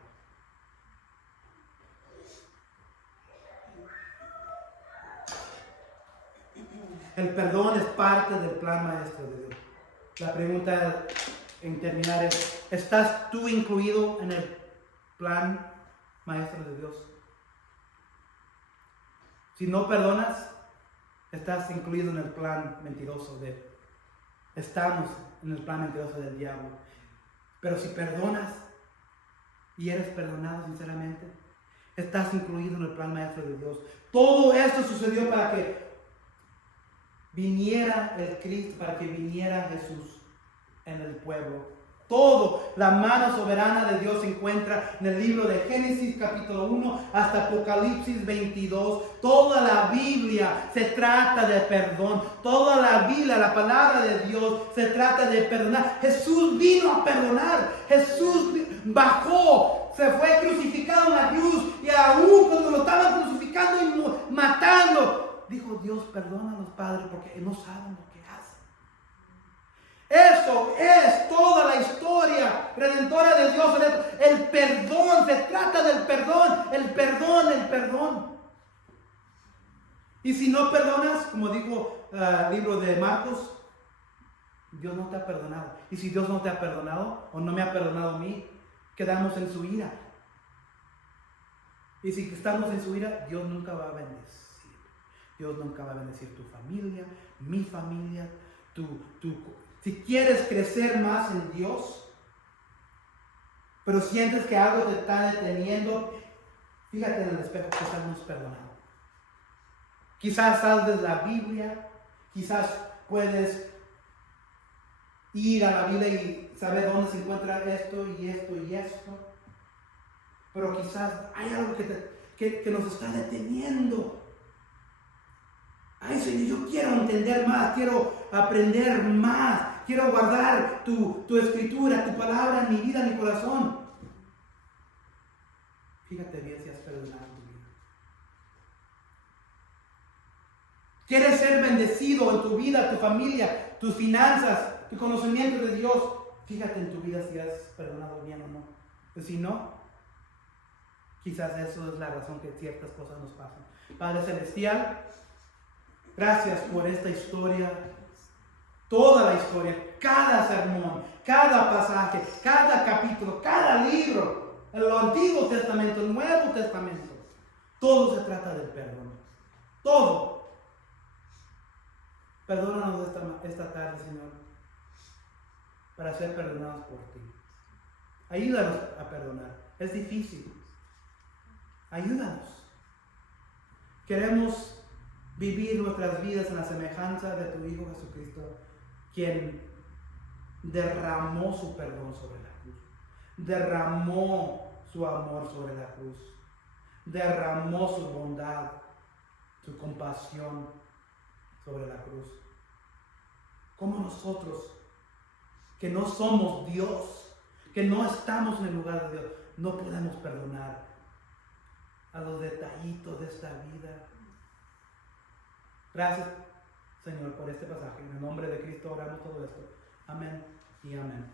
El perdón es parte del plan maestro de Dios. La pregunta en terminar es: ¿estás tú incluido en el plan maestro de Dios? Si no perdonas, estás incluido en el plan mentiroso de Él. Estamos en el plan mentiroso del diablo. Pero si perdonas y eres perdonado sinceramente, estás incluido en el plan maestro de Dios. Todo esto sucedió para que viniera el Cristo, para que viniera Jesús en el pueblo. Todo, la mano soberana de Dios se encuentra en el libro de Génesis capítulo 1 hasta Apocalipsis 22. Toda la Biblia se trata de perdón. Toda la Biblia, la palabra de Dios, se trata de perdonar. Jesús vino a perdonar. Jesús bajó, se fue crucificado en la cruz, y aún cuando lo estaban crucificando y matando, dijo: Dios, perdona a los padres porque no saben lo que hacen. Eso es toda la historia redentora de Dios. El perdón, se trata del perdón, el perdón, el perdón. Y si no perdonas, como dijo el libro de Marcos, Dios no te ha perdonado. Y si Dios no te ha perdonado, o no me ha perdonado a mí, quedamos en su ira. Y si estamos en su ira, Dios nunca va a bendecir. Dios nunca va a bendecir tu familia, mi familia, si quieres crecer más en Dios, pero sientes que algo te está deteniendo, fíjate en el espejo, quizás no has perdonado. Quizás sabes la Biblia, quizás puedes ir a la Biblia y saber dónde se encuentra esto y esto y esto, pero quizás hay algo que nos está deteniendo. Ay, Señor, yo quiero entender más, quiero aprender más, quiero guardar tu escritura, tu palabra en mi vida, en mi corazón. Fíjate bien si has perdonado tu vida. ¿Quieres ser bendecido en tu vida, tu familia, tus finanzas, tu conocimiento de Dios? Fíjate en tu vida si has perdonado bien o no. Pues si no, quizás eso es la razón que ciertas cosas nos pasan. Padre Celestial, gracias por esta historia, toda la historia, cada sermón, cada pasaje, cada capítulo, cada libro, el Antiguo Testamento, el Nuevo Testamento. Todo se trata del perdón. Todo. Perdónanos esta tarde, Señor, para ser perdonados por ti. Ayúdanos a perdonar. Es difícil. Ayúdanos. Queremos vivir nuestras vidas en la semejanza de tu Hijo Jesucristo, quien derramó su perdón sobre la cruz, derramó su amor sobre la cruz, derramó su bondad, su compasión sobre la cruz. Como nosotros, que no somos Dios, que no estamos en el lugar de Dios, no podemos perdonar a los detallitos de esta vida. Gracias, Señor, por este pasaje. En el nombre de Cristo oramos todo esto. Amén y amén.